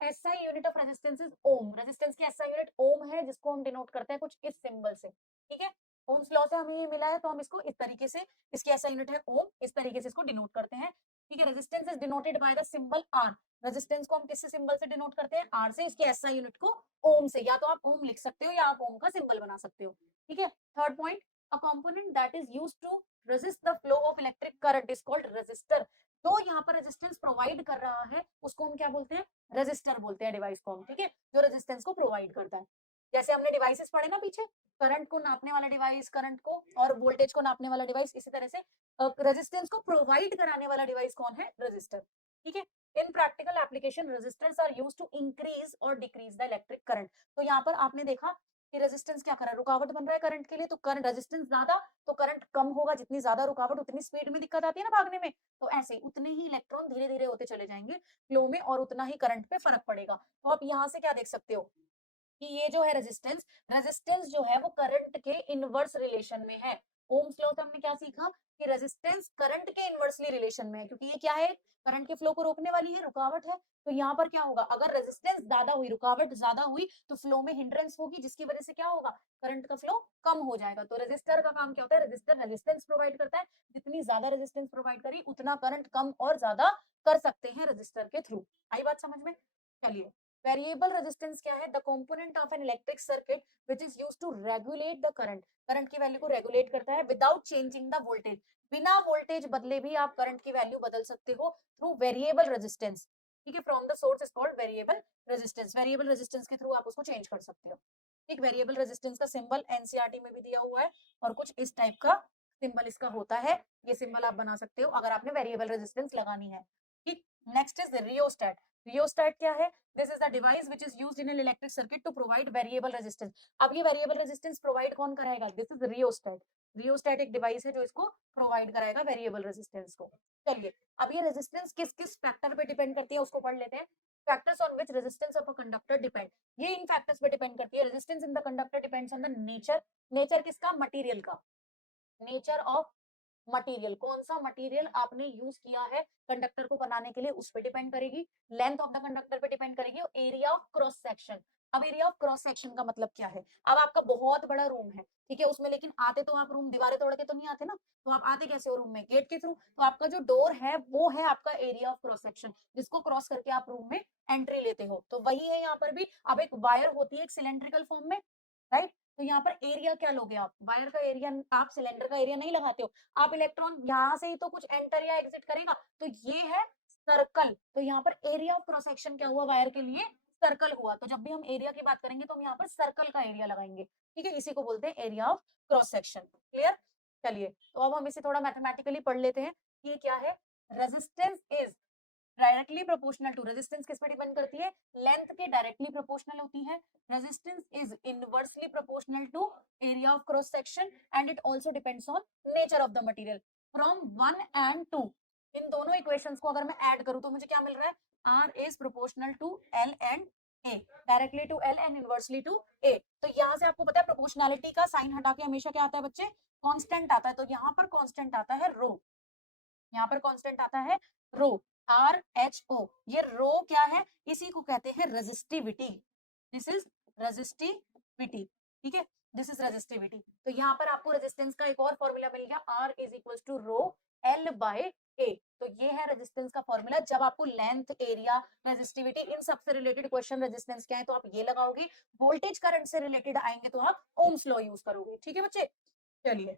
SI unit of resistance is ohm. Resistance की एसआई यूनिट ओम है, जिसको हम डिनोट करते हैं कुछ इस सिंबल से। ठीक है, ओम्स लॉ से हमें ये मिला है तो हम इसको इस तरीके से, इसकी एसआई यूनिट है ओम, इस तरीके से इसको डिनोट करते हैं। ठीक है, resistance is denoted by the symbol R. Resistance को हम किस सिंबल से डिनोट करते हैं? आर से। इसकी एसआई यूनिट को ओम से, या तो आप ओम लिख सकते हो या आप ओम का सिंबल बना सकते हो। ठीक है, third point, a component that is used to resist the flow of electric current is called resistor. तो यहाँ पर रेजिस्टेंस प्रोवाइड कर रहा है उसको हम क्या बोलते हैं? रेजिस्टर बोलते हैं डिवाइस को हम। ठीक है, जो रेजिस्टेंस को प्रोवाइड करता है। जैसे हमने डिवाइसेस पढ़े ना पीछे, करंट को नापने वाला डिवाइस करंट को, और वोल्टेज को नापने वाला डिवाइस, इसी तरह से रेजिस्टेंस को प्रोवाइड कराने वाला डिवाइस कौन है? रेजिस्टर। ठीक है, in practical application resistors are used to increase और डिक्रीज द इलेक्ट्रिक करंट। तो यहाँ पर आपने देखा कि रेजिस्टेंस क्या कर रहा है? रुकावट बन रहा है करंट के लिए। तो करंट रेजिस्टेंस ज्यादा तो करंट कम होगा, जितनी ज्यादा रुकावट उतनी स्पीड में दिक्कत आती है ना भागने में। तो ऐसे उतने ही इलेक्ट्रॉन धीरे धीरे होते चले जाएंगे फ्लो में, और उतना ही करंट पे फर्क पड़ेगा। तो आप यहाँ से क्या देख सकते हो कि ये जो है रेजिस्टेंस, रेजिस्टेंस जो है वो करंट के इनवर्स रिलेशन में है। ओम्स लॉ से हमने क्या सीखा कि रेजिस्टेंस करंट के इनवर्सली रिलेशन में है, क्योंकि ये क्या है? करंट के फ्लो को रोकने वाली है, रुकावट है। तो यहाँ पर क्या होगा? अगर रेजिस्टेंस ज्यादा हुई, रुकावट ज्यादा हुई, तो फ्लो में हिंड्रेंस होगी, जिसकी वजह से क्या होगा? करंट का फ्लो कम हो जाएगा। तो रेजिस्टर का काम क्या होता है? रेजिस्टर रेजिस्टेंस प्रोवाइड करता है। जितनी ज्यादा रेजिस्टेंस प्रोवाइड करी उतना करंट कम और ज्यादा कर सकते हैं रेजिस्टर के थ्रू। आई बात समझ में? चलिए, वेरिएबल रेजिस्टेंस क्या है? The component of an electric circuit which is used to regulate the current. Current की वैल्यू को रेगुलेट करता है विदाउट चेंजिंग द वोल्टेज। बिना वोल्टेज बदले भी आप करंट की वैल्यू बदल सकते हो थ्रू वेरिएबल रेजिस्टेंस। ठीक है, from the source is called variable resistance. Variable resistance के थ्रू आप उसको चेंज कर सकते हो। एक वेरिएबल रेजिस्टेंस का सिंबल एनसीईआरटी में भी दिया हुआ है और कुछ इस टाइप का सिंबल इसका होता है। ये सिंबल आप बना सकते हो अगर आपने वेरिएबल रेजिस्टेंस लगानी है। ठीक, नेक्स्ट इज रियोस्टेट। रियोस्टेट क्या है? This is the device which is used in an electric circuit to provide variable resistance. अब ये वेरिएबल रेजिस्टेंस प्रोवाइड कौन कराएगा? This is rheostat. रियोस्टेट एक डिवाइस है जो इसको प्रोवाइड कराएगा वेरिएबल रेजिस्टेंस को। चलिए, अब ये रेजिस्टेंस किस किस फैक्टर पे डिपेंड करती है उसको पढ़ लेते हैं। Factors on which resistance of a conductor depend. ये इन फैक्टर्स पे डिपेंड करती है। Resistance in the conductor depends on the nature. Nature किसका? मटेरियल का। नेचर ऑफ मटेरियल, कौन सा मटेरियल आपने यूज किया है कंडक्टर को बनाने के लिए, उस पर डिपेंड करेगी। लेंथ ऑफ द कंडक्टर पे डिपेंड करेगी और एरिया ऑफ क्रॉस सेक्शन। अब एरिया ऑफ क्रॉस सेक्शन का मतलब क्या है? अब आपका बहुत बड़ा रूम है, ठीक है, उसमें लेकिन आते तो आप रूम दीवारें तोड़ के तो नहीं आते ना, तो आप आते कैसे हो रूम में? गेट के थ्रू। तो आपका जो डोर है वो है आपका एरिया ऑफ क्रॉस सेक्शन, जिसको क्रॉस करके आप रूम में एंट्री लेते हो। तो वही है यहाँ पर भी। अब एक वायर होती है एक सिलेंड्रिकल फॉर्म में, राइट? तो यहाँ पर एरिया क्या लोगे आप? वायर का एरिया। आप सिलेंडर का एरिया नहीं लगाते हो, आप इलेक्ट्रॉन यहाँ से ही तो कुछ एंटर या एग्जिट करेगा, तो ये है सर्कल। तो यहाँ पर एरिया ऑफ क्रॉस सेक्शन क्या हुआ? वायर के लिए सर्कल हुआ। तो जब भी हम एरिया की बात करेंगे तो हम यहाँ पर सर्कल का एरिया लगाएंगे, ठीक है, इसी को बोलते हैं area of cross section. Clear? चलिए, तो अब हम इसे थोड़ा मैथमेटिकली पढ़ लेते हैं कि ये क्या है। Resistance is directly proportional to. Resistance किस पे डिपेंड करती है? लेंथ के डायरेक्टली प्रोपोर्शनल होती है। Resistance is inversely proportional to area of cross section and it also depends on nature of the material. From 1 and 2, इन दोनों इक्वेशंस को अगर मैं ऐड करूं तो मुझे क्या मिल रहा है? R is proportional to L and A, directly to L and inversely to A। तो यहाँ से आपको पता है प्रोपोर्शनलिटी का साइन हटा के हमेशा क्या आता है बच्चे? कांस्टेंट आता है। तो यहाँ पर कांस्टेंट आता है रो। यहाँ पर कांस्टेंट आता है रो, RHO। ये रो क्या है? इसी को कहते हैं रेजिस्टिविटी। दिस इज रेजिस्टिविटी, ठीक है, दिस इज रेजिस्टिविटी। तो यहाँ पर आपको रेजिस्टेंस का एक और फॉर्मूला मिल गया, R is equal to rho L by A। तो ये है रेजिस्टेंस का फॉर्मूला। जब आपको लेंथ, एरिया, रेजिस्टिविटी इन सबसे रिलेटेड क्वेश्चन रेजिस्टेंस क्या है तो आप ये लगाओगे। वोल्टेज करंट से रिलेटेड आएंगे तो आप ओम्स लॉ यूज करोगे, ठीक है बच्चे। चलिए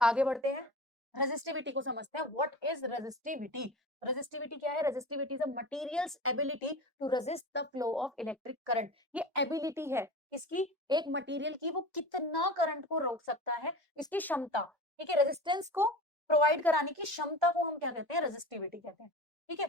आगे बढ़ते हैं, रेजिस्टिविटी को समझते हैं। What is resistivity? रेजिस्टिविटी क्या है? Resistivity is a material's ability to resist the flow of electric current. ये एबिलिटी है इसकी, एक मटेरियल की, वो कितना करंट को रोक सकता है, इसकी क्षमता, ठीक है। रेजिस्टेंस को प्रोवाइड कराने की क्षमता को हम क्या कहते हैं? रेजिस्टिविटी कहते हैं, ठीक है।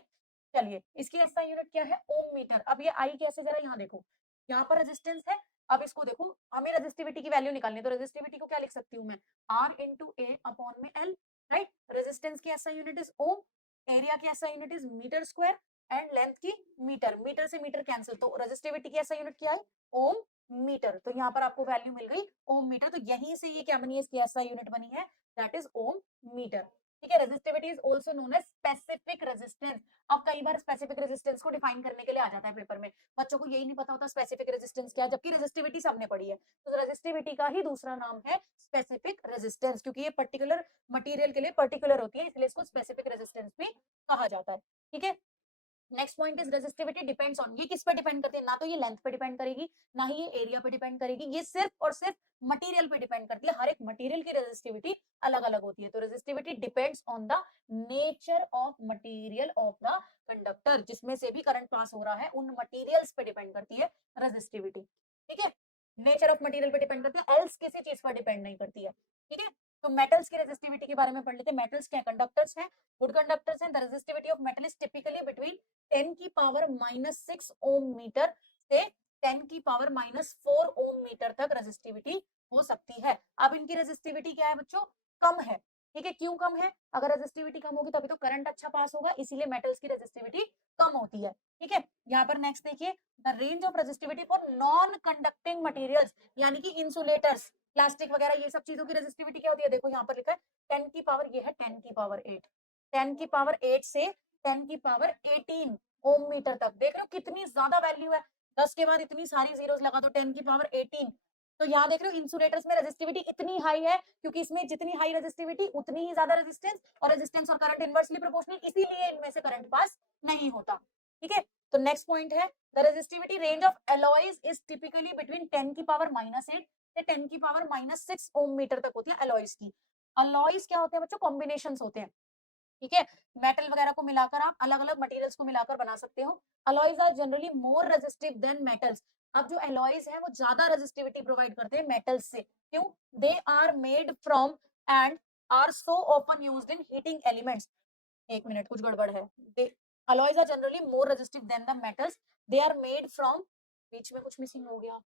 चलिए, इसकी एसआई यूनिट क्या है? Ohm metre. अब ये आई कैसे, जरा यहाँ देखो, यहाँ पर रेजिस्टेंस है। अब इसको देखो, हमें रेजिस्टिविटी की वैल्यू निकालनी है, तो रेजिस्टिविटी को क्या लिख सकती हूँ मैं? R इंटू ए अपॉन में L, राइट। रेजिस्टेंस की ऐसा यूनिट इज ओम, एरिया की ऐसा unit is metre square and length की मीटर। मीटर से मीटर कैंसिल, तो रेजिस्टिविटी की ऐसा यूनिट क्या है? Ohm metre. तो यहाँ पर आपको वैल्यू मिल गई ओम मीटर। तो यहीं से ये क्या बनी है? इसकी ऐसा यूनिट बनी है, दैट इज ओम मीटर, ठीक है। Resistivity is also known as specific resistance. अब कई बार स्पेसिफिक रेजिस्टेंस को डिफाइन करने के लिए आ जाता है पेपर में, बच्चों को यही नहीं पता होता स्पेसिफिक रेजिस्टेंस क्या है, जबकि रेजिस्टिविटी सबने पढ़ी है। तो रेजिस्टिविटी का ही दूसरा नाम है स्पेसिफिक रेजिस्टेंस, क्योंकि ये पर्टिकुलर मटेरियल के लिए पर्टिकुलर होती है, इसलिए इसको स्पेसिफिक रेजिस्टेंस भी कहा जाता है, ठीक है। Next point is resistivity depends on. ये किस पे डिपेंड करती है? ना तो ये लेंथ पे डिपेंड करेगी, ना ही ये एरिया पे डिपेंड करेगी, ये सिर्फ और सिर्फ मटेरियल पे डिपेंड करती है। हर एक मटेरियल की रेजिस्टिविटी अलग अलग होती है। तो resistivity depends on the nature of material of the conductor, जिसमें से भी करंट पास हो रहा है उन मटेरियल्स पे डिपेंड करती है रेजिस्टिविटी, ठीक है। नेचर ऑफ मटेरियल पे डिपेंड करती है, एल्स किसी चीज पर डिपेंड नहीं करती है, ठीक है। तो मेटल्स की रेजिस्टिविटी के बारे में पढ़ लेते हैं। मेटल्स क्या? कंडक्टर्स हैं, गुड कंडक्टर्स हैं। The resistivity of metal is typically between 10 की पावर -6 ओम मीटर से 10 की पावर -4 ओम मीटर तक रेजिस्टिविटी हो सकती है। अब इनकी रेजिस्टिविटी क्या है बच्चों? कम है, ठीक है। क्यों कम है? अगर रेजिस्टिविटी कम होगी तभी तो करंट अच्छा पास होगा, इसीलिए मेटल्स की रेजिस्टिविटी कम होती है, ठीक है। यहाँ पर नेक्स्ट देखिए, the range of resistivity for non conducting materials, यानी कि इंसुलेटर्स, प्लास्टिक वगैरह, ये सब चीजों की रेजिस्टिविटी क्या होती है? देखो यहाँ पर लिखा है 10 की पावर, ये है 10 की पावर 8, 10 की पावर 8 से 10 की पावर 18 ओम मीटर तक। देख रहे हो कितनी ज्यादा वैल्यू है, 10 के बाद इतनी सारी जीरोस लगा दो, 10 की पावर 18। तो यहाँ देख रहे हो इंसुलेटर्स में रेजिस्टिविटी इतनी हाई है, क्योंकि इसमें जितनी हाई रेजिस्टिविटी उतनी ही ज्यादा रेजिस्टेंस, और रेजिस्टेंस और करंट इनवर्सली प्रोपोर्शनल, इसीलिए इनमें से करंट पास नहीं होता, ठीक है। तो नेक्स्ट पॉइंट है, the resistivity range of alloys is typically between 10 की पावर -8 से 10 की पावर -6 ओम मीटर तक होती है एलॉयज की। अलॉयज क्या होते हैं बच्चों? कॉम्बिनेशंस होते हैं, ठीक है, मेटल वगैरह को मिलाकर आप अलग अलग मटेरियल्स को मिलाकर बना सकते हो। Alloys are generally more resistive than metals. अब जो एलॉयज है वो ज्यादा रेजिस्टिविटी प्रोवाइड करते हैं मेटल्स से। क्यों? They are made from and are so often used in heating elements. एक मिनट, कुछ गड़बड़ है। दे alloys are generally more resistive than the metals. They are made from, बीच में कुछ मिसिंग हो गया।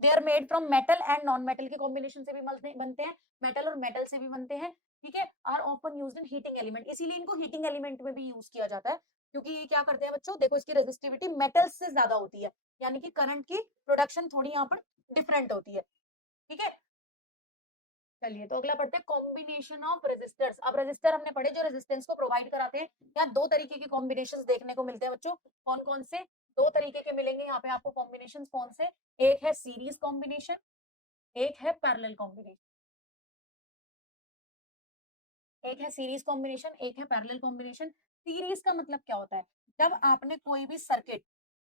They are made from metal and non metal के combination से भी बनते हैं, मेटल और मेटल से भी बनते हैं। ठीक है, are often used in heating element, इसीलिए इनको हीटिंग एलिमेंट में भी यूज किया जाता है। क्योंकि ये क्या करते हैं बच्चों, देखो इसकी रेजिस्टिविटी मेटल्स से ज्यादा होती है, यानी कि करंट की प्रोडक्शन थोड़ी यहाँ पर डिफरेंट होती है। ठीक है, चलिए तो अगला पढ़ते हैं कॉम्बिनेशन ऑफ रेजिस्टर्स। अब रेजिस्टर हमने पढ़े जो रेजिस्टेंस को प्रोवाइड कराते हैं। यहाँ दो तरीके के कॉम्बिनेशंस देखने को मिलते हैं बच्चों। कौन कौन से? दो तरीके के मिलेंगे यहाँ पे आपको कॉम्बिनेशन। कौन से? एक है सीरीज कॉम्बिनेशन, एक है पैरेलल कॉम्बिनेशन। एक है सीरीज कॉम्बिनेशन, एक है पैरेलल कॉम्बिनेशन। सीरीज का मतलब क्या होता है? जब आपने कोई भी सर्किट,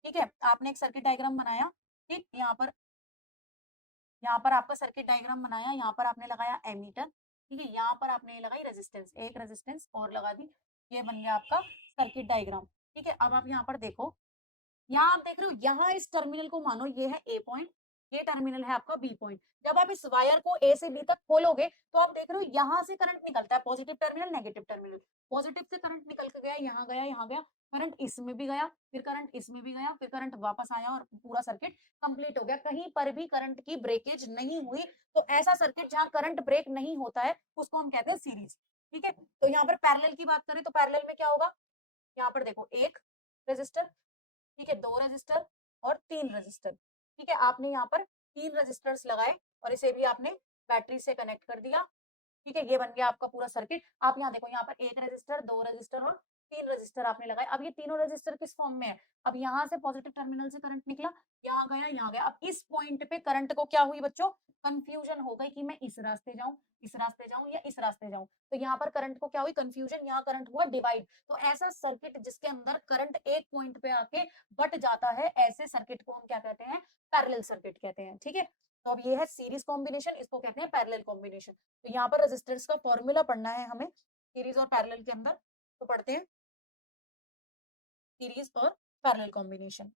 ठीक है, आपने एक सर्किट डायग्राम बनाया, ठीक, यहाँ पर आपका सर्किट डायग्राम बनाया, यहाँ पर आपने लगाया एमीटर, ठीक है, यहाँ पर आपने लगाई रेजिस्टेंस, एक रेजिस्टेंस और लगा दी, ये बन गया आपका सर्किट डायग्राम। ठीक है, अब आप यहाँ पर देखो, यहाँ आप देख रहे हो, यहाँ इस टर्मिनल को मानो ये है ए पॉइंट, ये टर्मिनल है आपका बी पॉइंट। जब आप इस वायर को ए से बी तक खोलोगे तो आप देख रहे हो यहाँ से करंट निकलता है, positive terminal negative terminal. Positive से करंट निकल के गया, यहाँ गया, यहाँ गया, करंट इसमें भी गया, फिर करंट इसमें भी गया, फिर करंट वापस आया और पूरा सर्किट कंप्लीट हो गया। कहीं पर भी करंट की ब्रेकेज नहीं हुई। तो ऐसा सर्किट जहाँ करंट ब्रेक नहीं होता है उसको हम कहते हैं सीरीज। ठीक है, तो यहाँ पर पैरेलल की बात करें तो पैरेलल में क्या होगा? यहाँ पर देखो, एक रेजिस्टर, ठीक है, दो रजिस्टर और तीन रजिस्टर। ठीक है, आपने यहाँ पर तीन रजिस्टर्स लगाए और इसे भी आपने बैटरी से कनेक्ट कर दिया। ठीक है, ये बन गया आपका पूरा सर्किट। आप यहाँ देखो, यहाँ पर एक रजिस्टर, दो रजिस्टर और तीन रजिस्टर आपने लगाए। अब ये तीनों रजिस्टर किस फॉर्म में है? अब यहाँ से पॉजिटिव टर्मिनल से करंट निकला, यहाँ गया, यहाँ गया। अब इस पॉइंट पे करंट को क्या हुई बच्चों? कंफ्यूजन हो गई कि मैं इस रास्ते जाऊं, इस रास्ते जाऊं या इस रास्ते जाऊं। तो यहाँ पर करंट को क्या हुई? कंफ्यूजन। यहाँ करंट हुआ डिवाइड। तो ऐसा सर्किट जिसके अंदर करंट एक पॉइंट पे आके बट जाता है, ऐसे सर्किट को हम क्या कहते हैं? पैरेलल सर्किट कहते हैं। ठीक है, तो अब ये है सीरीज कॉम्बिनेशन, इसको कहते हैं पैरेलल कॉम्बिनेशन। तो यहाँ पर रेजिस्टेंस का फॉर्मूला पढ़ना है हमें सीरीज और पैरेलल के अंदर, तो पढ़ते हैं सीरीज और पैरेलल कॉम्बिनेशन।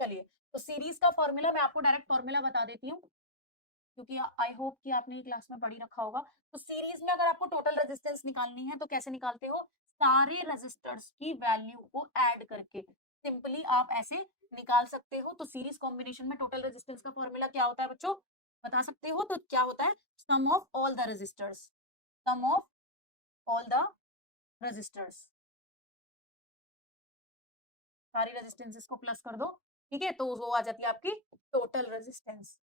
चलिए, तो सीरीज का फॉर्मूला मैं आपको डायरेक्ट फॉर्मूला बता देती हूँ, क्योंकि आई होप कि आपने ये क्लास में पढ़ी रखा होगा। तो सीरीज में अगर आपको टोटल रेजिस्टेंस निकालनी है तो कैसे निकालते हो? सारे रेजिस्टर्स की वैल्यू को ऐड करके सिंपली आप ऐसे निकाल सकते हो। तो सीरीज कॉम्बिनेशन में टोटल रेजिस्टेंस का फॉर्मूला क्या होता है बच्चों? बता सकते हो? तो क्या होता है? Sum of all the resistors, sum of all the resistors. सारी रेजिस्टेंसेस को प्लस कर दो, ठीक है, तो वो आ जाती है आपकी टोटल रेजिस्टेंस।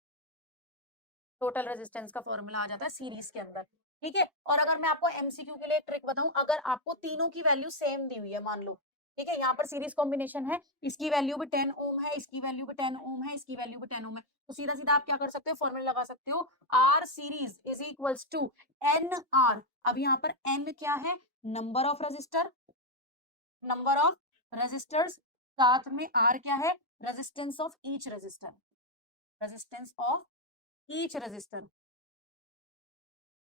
टोटल रेजिस्टेंस का फॉर्मूला आ जाता है सीरीज के अंदर। ठीक है, और अगर मैं आपको एमसीक्यू के लिए एक ट्रिक बताऊं, अगर आपको तीनों की वैल्यू सेम दी हुई है, मान लो, ठीक है, यहाँ पर सीरीज कॉम्बिनेशन है, इसकी वैल्यू भी 10 ओम है, इसकी वैल्यू भी 10 ओम है, इसकी वैल्यू भी 10 ओम है, तो सीधा सीधा आप क्या कर सकते हो? फॉर्मूला लगा सकते हो, R series is equals to N R. अब यहाँ पर एन क्या है? Number of resistor, number of resistors, साथ में आर क्या है? Resistance of each resistor, resistance of each resistor,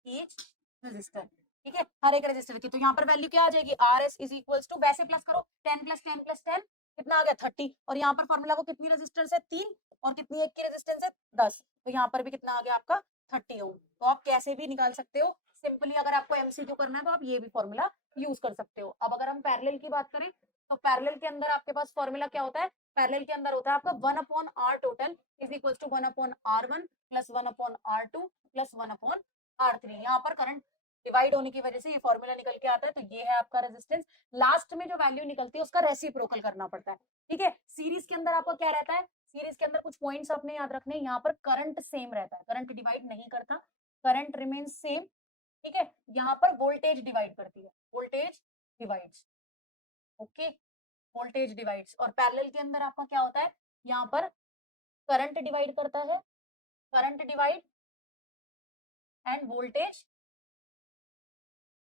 each resistor. ठीक है, हर एक रजिस्टर की। तो यहाँ पर वैल्यू क्या आ जाएगी? R S is equals to, वैसे प्लस करो, 10 प्लस 10 प्लस 10 कितना आ गया? 30। और यहाँ पर फॉर्मूला को कितनी रेजिस्टेंस है? 3, और कितनी एक की रेजिस्टेंस है? 10। तो यहाँ पर भी कितना आ गया आपका? 30 ओम। तो आप कैसे भी निकाल सकते हो सिंपली। अगर आपको एमसीक्यू करना है तो आप ये भी फॉर्मूला यूज कर सकते हो। अब अगर हम पैरेलल की बात करें तो पैरेलल के अंदर आपके पास फॉर्मूला क्या होता है? पैरेलल के अंदर होता है आपका 1 upon R total is equal to 1 upon R one plus 1 upon R two plus 1 upon R3। यहाँ पर करंट डिवाइड होने की वजह से ये फॉर्मूला निकल के आता है। तो ये है आपका रेजिस्टेंस। लास्ट में जो वैल्यू निकलती है उसका रेसिप्रोकल करना पड़ता है। ठीक है, सीरीज के अंदर आपका क्या रहता है? सीरीज के अंदर कुछ पॉइंट्स अपने याद रखने, यहाँ पर करंट सेम रहता है, करंट डिवाइड नहीं करता, करंट रिमेन सेम। ठीक है, यहाँ पर वोल्टेज डिवाइड करती है, voltage divides. Okay, voltage divides. और पैरेलल के अंदर आपका क्या होता है? यहाँ पर करंट डिवाइड करता है, current divide end voltage,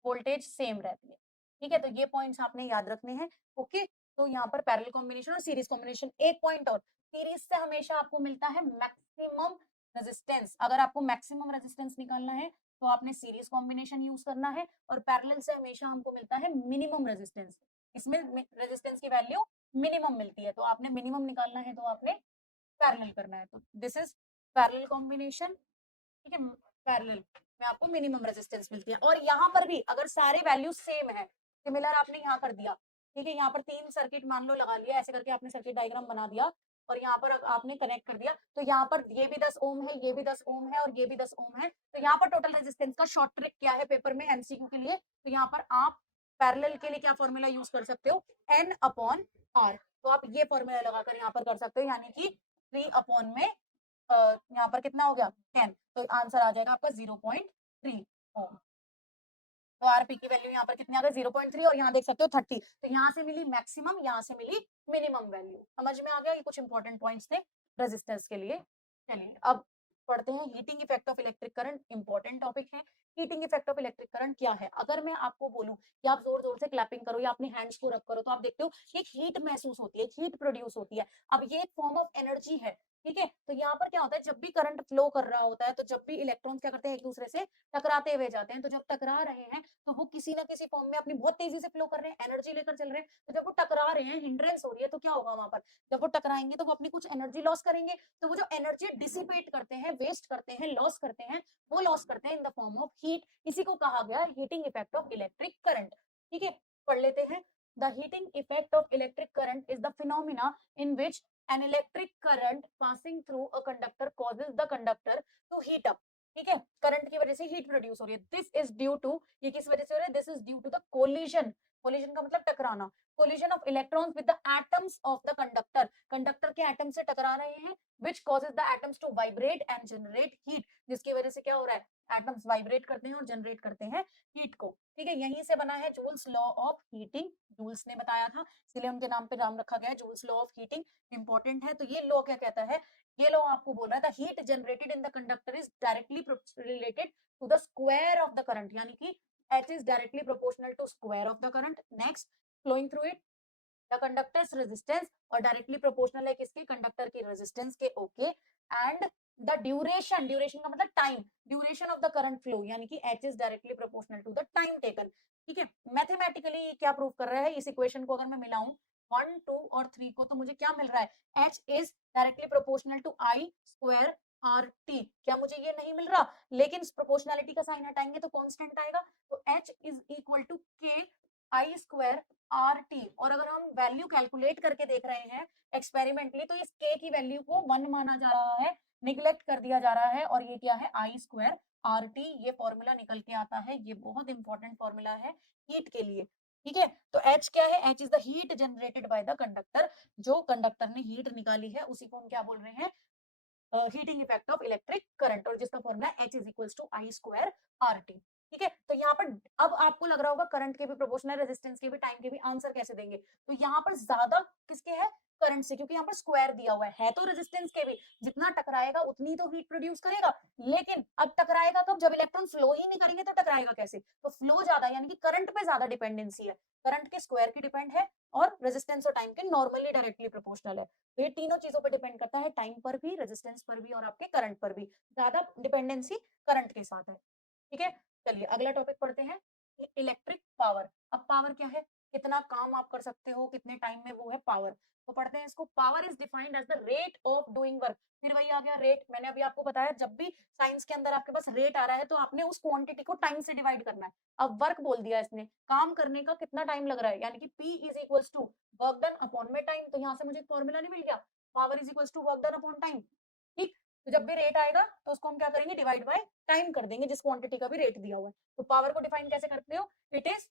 voltage same रहती है। ठीक है, तो ये पॉइंट्स आपने याद रखने हैं। ओके, तो यहाँ पर पैरेलल कॉम्बिनेशन और सीरीज कॉम्बिनेशन। एक पॉइंट और, सीरीज से हमेशा आपको मिलता है मैक्सिमम रेजिस्टेंस, अगर आपको मैक्सिमम रेजिस्टेंस निकालना है तो आपने सीरीज कॉम्बिनेशन यूज करना है, और पैरेलल से हमेशा हमको मिलता है मिनिमम रेजिस्टेंस। इसमें रेजिस्टेंस की वैल्यू मिनिमम मिलती है, तो आपने मिनिमम निकालना है तो आपने पैरेलल करना है। तो दिस इज पैरेलल कॉम्बिनेशन, ठीक है। पैरेलल में आपको मिनिमम रेजिस्टेंस मिलती है, और यहाँ पर भी अगर सारे वैल्यू सेम है, सिमिलर आपने यहाँ कर दिया, ठीक है। यहाँ पर 3 सर्किट मान लो लगा लिया, ऐसे करके आपने सर्किट डायग्राम बना दिया, और यहाँ पर आपने कनेक्ट कर दिया, तो यहाँ पर ये भी 10 ओम है, ये भी 10 ओम है, और ये भी 10 ओम है। तो यहाँ पर टोटल रेजिस्टेंस का शॉर्ट ट्रिक क्या है पेपर में एमसीक्यू के लिए, तो यहाँ पर आप पैरेलल के लिए क्या फॉर्मूला यूज कर सकते हो, N अपॉन R। तो आप ये फॉर्मूला लगाकर यहाँ पर कर सकते हो, यानी कि 3 अपॉन में यहाँ पर कितना हो गया 10, तो आंसर आ जाएगा आपका 0.3 ओम। तो आरपी की वैल्यू यहाँ पर कितनी आ गई 0.3, और यहाँ देख सकते हो 30। तो यहाँ से मिली मैक्सिमम, यहाँ से मिली मिनिमम वैल्यू। समझ में आ गया, ये कुछ इंपॉर्टेंट पॉइंट्स थे रेजिस्टेंस के लिए। चलिए अब पढ़ते हैं heating effect of electric current, important topic है। Heating effect of electric current क्या है, अगर मैं आपको बोलूं कि आप जोर जोर से क्लैपिंग करो या अपने हैंड्स को रख करो, तो आप देखते हो एक हीट महसूस होती है, हीट प्रोड्यूस होती है। अब ये एक फॉर्म ऑफ एनर्जी है, ठीक है। तो यहाँ पर क्या होता है, जब भी करंट फ्लो कर रहा होता है, तो जब भी इलेक्ट्रॉन्स क्या करते हैं, एक दूसरे से टकराते हुए जाते हैं, तो जब टकरा रहे हैं तो वो किसी ना किसी फॉर्म में अपनी बहुत तेजी से फ्लो कर रहे हैं, एनर्जी लेकर चल रहे हैं। तो जब वो टकरा रहे हैं, हिंड्रेंस हो रही है, तो क्या होगा वहां पर, जब वो टकराएंगे तो वो अपनी कुछ एनर्जी लॉस करेंगे। तो वो जो एनर्जी डिसिपेट करते हैं, वेस्ट करते हैं, लॉस करते हैं, वो लॉस करते हैं in the form of heat. इसी को कहा गया heating effect of electric current, ठीक है। पढ़ लेते हैं। The heating effect of electric current is the phenomena in which an electric current passing through a conductor causes the conductor to heat up, ठीक है। करंट की वजह से हीट प्रोड्यूस हो रही है। दिस इज ड्यू टू, ये किस वजह से हो रहा है, this is due to the collision, collision का मतलब टकराना, collision of electrons with the atoms of the conductor, conductor के एटम से टकरा रहे हैं, which causes the atoms to vibrate and generate heat, जिसकी वजह से क्या हो रहा है, एटम्स वाइब्रेट करते हैं और जनरेट करते हैं हीट को, ठीक है। यहीं से बना है Joule's law of heating, Joules ने बताया था, इसलिए उनके नाम पे नाम रखा गया है Joule's law of heating, important है। तो ये लॉ क्या कहता है, ये लॉ आपको बोल रहा है heat generated in the conductor is directly related to the square of the current, यानी कि H is directly proportional to square of the current, next flowing through it, the conductor's resistance, और directly proportional है किसके, conductor की resistance के, okay. And the duration, duration का मतलब time, duration of the current flow, यानी कि H is directly proportional to the time taken, ठीक है। मैथमेटिकली क्या प्रूव कर रहा है, इस इक्वेशन को अगर मैं मिलाऊं 1, 2 और 3 को, तो मुझे क्या मिल रहा है, H is directly proportional to I square RT, क्या मुझे ये नहीं मिल रहा, लेकिन प्रोपोर्शनलिटी का साइन हटाएंगे तो कांस्टेंट आएगा, तो H is equal to K I square RT, और अगर हम वैल्यू कैलकुलेट करके देख रहे हैं एक्सपेरिमेंटली, तो इस K की वैल्यू को 1 माना जा रहा है, निग्लेक्ट कर दिया जा रहा है, और ये क्या है, I स्क्वायर RT, ये फॉर्मूला निकल के आता है, ये बहुत इंपॉर्टेंट फॉर्मूला है हीट के लिए, ठीक है। तो H क्या है, H is the heat generated by the conductor, जो कंडक्टर ने हीट निकाली है उसी को हम क्या बोल रहे हैं, heating effect of electric current, और जिसका formula H is equals to I square RT, ठीक है। तो यहाँ पर अब आपको लग रहा होगा करंट के भी प्रोपोर्शनल, रेजिस्टेंस के भी, टाइम के भी, आंसर कैसे देंगे, तो यहाँ पर ज्यादा किसके है, करंट से, क्योंकि यहाँ पर स्क्वायर दिया हुआ है तो रेजिस्टेंस के भी, जितना टकराएगा उतनी तो हीट प्रोड्यूस करेगा, लेकिन अब टकराएगा कब, जब इलेक्ट्रॉन फ्लो ही नहीं करेंगे तो टकराएगा कैसे, तो फ्लो ज्यादा, यानी कि करंट पे ज्यादा डिपेंडेंसी है, करंट के स्क्वायर की डिपेंड है, और रेजिस्टेंस और टाइम के नॉर्मली डायरेक्टली प्रोपोर्शनल है। तो ये तीनों चीजों पर डिपेंड करता है, टाइम पर भी, रेजिस्टेंस पर भी, और आपके करंट पर भी, ज्यादा डिपेंडेंसी करंट के साथ है, ठीक है। चलिए अगला टॉपिक पढ़ते हैं, इलेक्ट्रिक पावर। अब पावर क्या है, कितना काम आप कर सकते हो कितने टाइम में, वो है पावर। तो पढ़ते हैं इसको, power is defined as the rate of doing work, फिर वही आ गया रेट, मैंने अभी आपको बताया जब भी साइंस के अंदर आपके पास रेट आ रहा है तो आपने उस क्वांटिटी को टाइम से डिवाइड करना है। अब वर्क बोल दिया इसने, काम करने का कितना टाइम लग रहा है, यानी कि P is equals to work done upon में टाइम, तो यहाँ से मुझे फॉर्मूला नहीं मिल गया, power is equals to work done upon time, ठीक। तो जब भी रेट आएगा तो उसको हम क्या करेंगे, डिवाइड बाय टाइम कर देंगे, जिस क्वांटिटी का भी रेट दिया हुआ है। तो पावर को डिफाइन कैसे करते हो, it is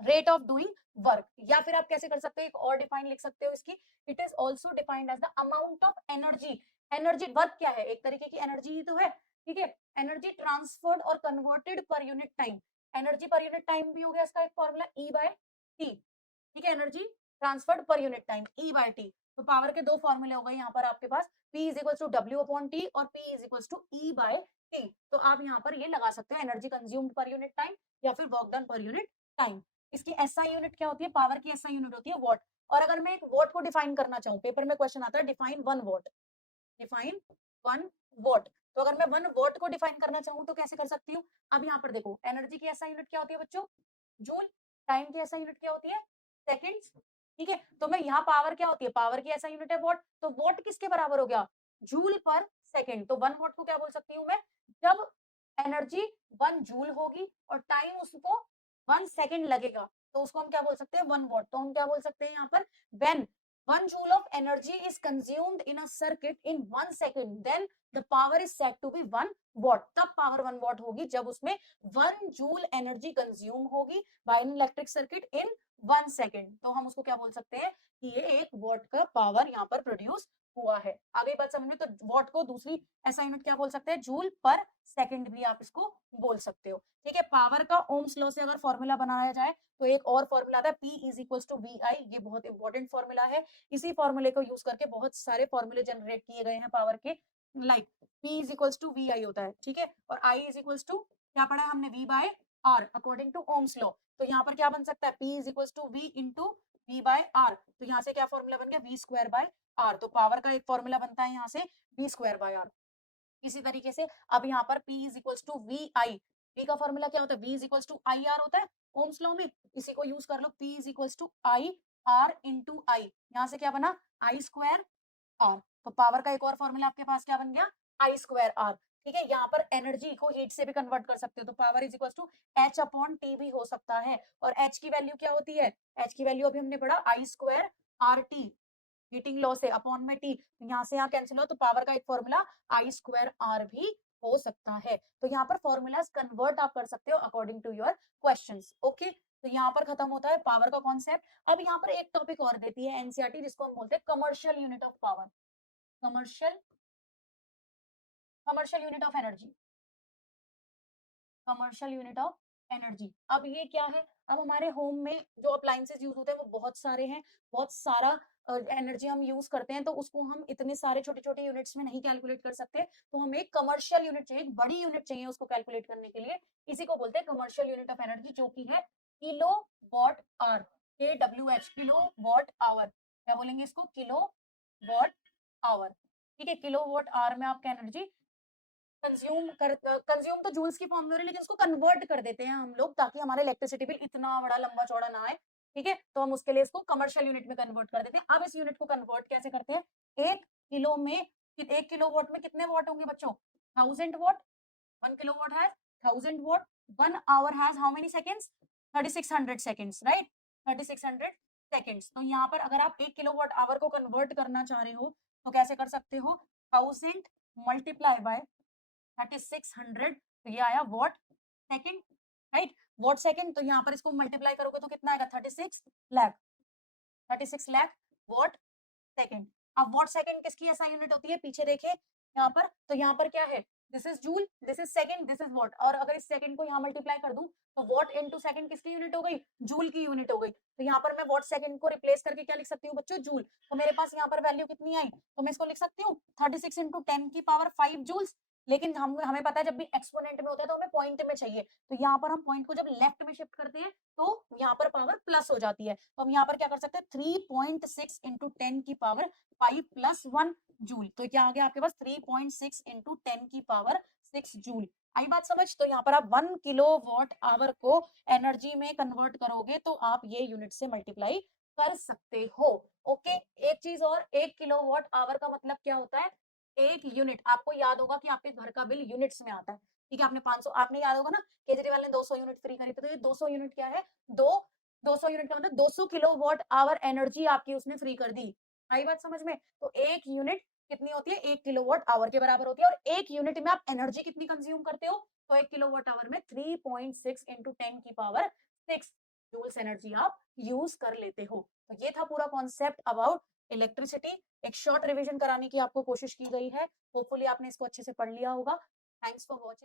rate of doing work, या फिर आप कैसे कर सकते हो, एक और डिफाइन लिख सकते हो इसकी, it is also defined as the amount of energy, energy work क्या है, एक तरीके की एनर्जी ही तो है, ठीक है। एनर्जी ट्रांसफर्ड और कन्वर्टेड पर यूनिट टाइम, एनर्जी पर यूनिट टाइम भी हो गया इसका एक फॉर्मूला E बाय टी, ठीक है। Energy transferred per unit time E by T, तो पावर के दो फॉर्मूले हो गए यहाँ पर आपके पास, P is equal to W upon T, और P is equal to E by T. तो आप यहाँ पर ये लगा सकते हो, energy consumed per unit time या फिर work done per unit time. इसकी एसआई यूनिट क्या होती है, पावर की एसआई यूनिट होती है वॉट, और अगर मैं एक वॉट को डिफाइन करना चाहूँ, पेपर में क्वेश्चन आता है डिफाइन 1 वॉट, डिफाइन 1 वॉट, तो अगर मैं 1 वॉट को डिफाइन करना चाहूँ तो कैसे कर सकती हूँ? अब यहाँ पर देखो, एनर्जी की ऐसा यूनिट क्या होती है बच्चों? जूल। टाइम की ऐसा यूनिट क्या होती है? सेकंड्स। ठीक है, तो मैं यहाँ पावर क्या होती है? पावर की ऐसा यूनिट है वॉट। तो वॉट किसके बराबर हो गया? जूल पर सेकंड। तो 1 वॉट को क्या बोल सकती हूँ मैं? जब एनर्जी 1 जूल होगी और टाइम उसको 1 सेकंड लगेगा, तो उसको हम क्या बोल सकते हैं? 1 वॉट। तो हम क्या बोल सकते हैं यहाँ पर? When 1 joule of energy is consumed in a circuit in 1 second, then the power is said to be 1 watt. तब पावर 1 watt होगी जब उसमें 1 joule energy consume होगी by an electric circuit in 1 second. तो हम उसको क्या बोल सकते हैं कि ये 1 watt का पावर यहाँ पर प्रोड्यूस हुआ है। आगे बात समझ में, तो watt को दूसरी ऐसा यूनिट क्या बोल सकते हैं? जूल पर सेकंड भी आप इसको बोल सकते हो। ठीक है, पावर का ओम्स लॉ से अगर फॉर्मूला बनाया जाए तो एक और फॉर्मूला आता है P is equals to V I. ये बहुत इंपॉर्टेंट फॉर्मूला है। इसी फॉर्मूले को यूज करके बहुत सारे फॉर्मूले जनरेट किए गए हैं पावर के। Like P is equals to V I होता है, ठीक है, और I इज इक्वल्स टू क्या पढ़ा हमने? V bye R according to Ohm's law. तो यहाँ पर क्या बन सकता है? P is equals to V into V bye R। तो यहाँ से क्या फॉर्मूला बन गया? V square by R। तो पावर का एक फॉर्मूला बनता है यहाँ से V स्क्वायर बाय R। इसी तरीके से अब यहाँ पर P is equals to V I. P का फॉर्मूला क्या होता है? V is equals to I R होता है ओम्स लॉ में। इसी को यूज कर लो, P is equals to I R into I. यहाँ से क्या बना? I square R. तो पावर का एक और फॉर्मूला आपके पास क्या बन गया? I square R. ठीक है, यहाँ पर एनर्जी को हीट से भी कन्वर्ट कर सकते हो, तो power is equals to H upon T भी हो सकता है। और एच की वैल्यू क्या होती है? एच की वैल्यू अभी हमने पढ़ा I square R T, heating law से, अपॉन में टी। यहाँ से यहाँ कैंसिल हो, तो पावर का एक फॉर्मूला आई स्क्वायर आर भी हो सकता है। तो यहाँ पर फॉर्मूलाज कन्वर्ट आप कर सकते हो according to your questions. Okay, तो यहाँ पर खत्म होता है पावर का कॉन्सेप्ट। अब यहाँ पर एक टॉपिक और देती है एनसीईआरटी, जिसको हम बोलते हैं commercial unit of power. Commercial commercial unit of energy. Commercial unit of energy. अब ये क्या है? अब हमारे होम में जो अप्लायंसेस यूज होते हैं वो बहुत सारे हैं, बहुत सारा एनर्जी हम यूज करते हैं, तो उसको हम इतने सारे छोटे छोटे यूनिट्स में नहीं कैलकुलेट कर सकते। तो हमें एक कमर्शियल यूनिट चाहिए, एक बड़ी यूनिट चाहिए उसको कैलकुलेट करने के लिए। इसी को बोलते हैं कमर्शियल यूनिट ऑफ एनर्जी, जो कि है kilo watt hour. K W H, kilo watt hour. क्या बोलेंगे इसको? Kilo watt hour. ठीक है, किलो वॉट आवर में आपका एनर्जी कंज्यूम तो जूल्स की फॉर्म में हो रही है, लेकिन उसको कन्वर्ट कर देते हैं हम लोग, ताकि हमारा इलेक्ट्रिसिटी बिल इतना बड़ा लंबा चौड़ा ना आए। ठीक है, तो हम उसके लिए इसको कमर्शियल यूनिट में कन्वर्ट कर देते हैं। अब इस यूनिट को कन्वर्ट कैसे करते हैं? एक किलो में, 1 किलोवाट में कितने वॉट होंगे बच्चों? 1000 watt. 1 kilowatt has 1000 watt. 1 hour has how many seconds? 3600 seconds, right? 3600 seconds. तो यहाँ पर अगर आप 1 किलोवाट आवर को कन्वर्ट करना चाह रहे हो तो कैसे कर सकते हो? 1000 मल्टीप्लाई बाय 3600, तो ये आया what second, right? What second. तो यहाँ पर इसको मल्टीप्लाई करोगे तो कितना आएगा? 36 लाख। 36 lakh what second. अब वॉट सेकंड किसकी ऐसा यूनिट होती है? पीछे देखे यहाँ पर, तो यहाँ पर क्या है? This is joule, this is second, this is what. और अगर इस सेकंड को यहाँ मल्टीप्लाई कर दूं तो वॉट इनटू सेकंड किसकी यूनिट हो गई? जूल की यूनिट हो गई। तो यहाँ पर मैं वॉट सेकंड को रिप्लेस करके क्या लिख सकती हूँ बच्चों? जूल। तो मेरे पास यहाँ पर वैल्यू कितनी आई? तो मैं इसको लिख सकती हूँ 36 इंटू 10 की पावर 5 जूल्स। लेकिन हमें पता है जब भी एक्सपोनेंट में होता है तो हमें पॉइंट में चाहिए। तो यहाँ पर हम पॉइंट को जब लेफ्ट में शिफ्ट करते हैं तो यहाँ पर पावर प्लस हो जाती है। तो हम यहाँ पर क्या कर सकते हैं? 3.6 इंटू 10 की पावर 5 प्लस 1 जूल। तो क्या आ गया आपके पास? 3.6 इंटू 10 की पावर 6 जूल। आई बात समझ? तो यहाँ पर आप 1 किलो वॉट आवर को एनर्जी में कन्वर्ट करोगे तो आप ये यूनिट से मल्टीप्लाई कर सकते हो। ओके, एक चीज और, 1 किलो वॉट आवर का मतलब क्या होता है? एक यूनिट। आपको याद होगा कि आपके घर का बिल यूनिट्स में आता है। ठीक है, आपने 500, आपने याद होगा ना केजरीवाल ने 200 यूनिट फ्री करी थी, तो ये 200 यूनिट क्या है? दो 200 यूनिट का मतलब 200 किलो वॉट आवर एनर्जी आपकी उसने फ्री कर दी। आई बात समझ में? तो एक यूनिट कितनी होती है? 1 किलोवाट आवर के बराबर होती है। और एक यूनिट में आप एनर्जी कितनी कंज्यूम करते हो? तो 1 किलोवाट आवर में 3.6 इंटू 10 की पावर 6 जूल्स एनर्जी आप यूज कर लेते हो। तो ये था पूरा कॉन्सेप्ट अबाउट इलेक्ट्रिसिटी। एक शॉर्ट रिवीजन कराने की आपको कोशिश की गई है। होपफुली आपने इसको अच्छे से पढ़ लिया होगा। Thanks for watching.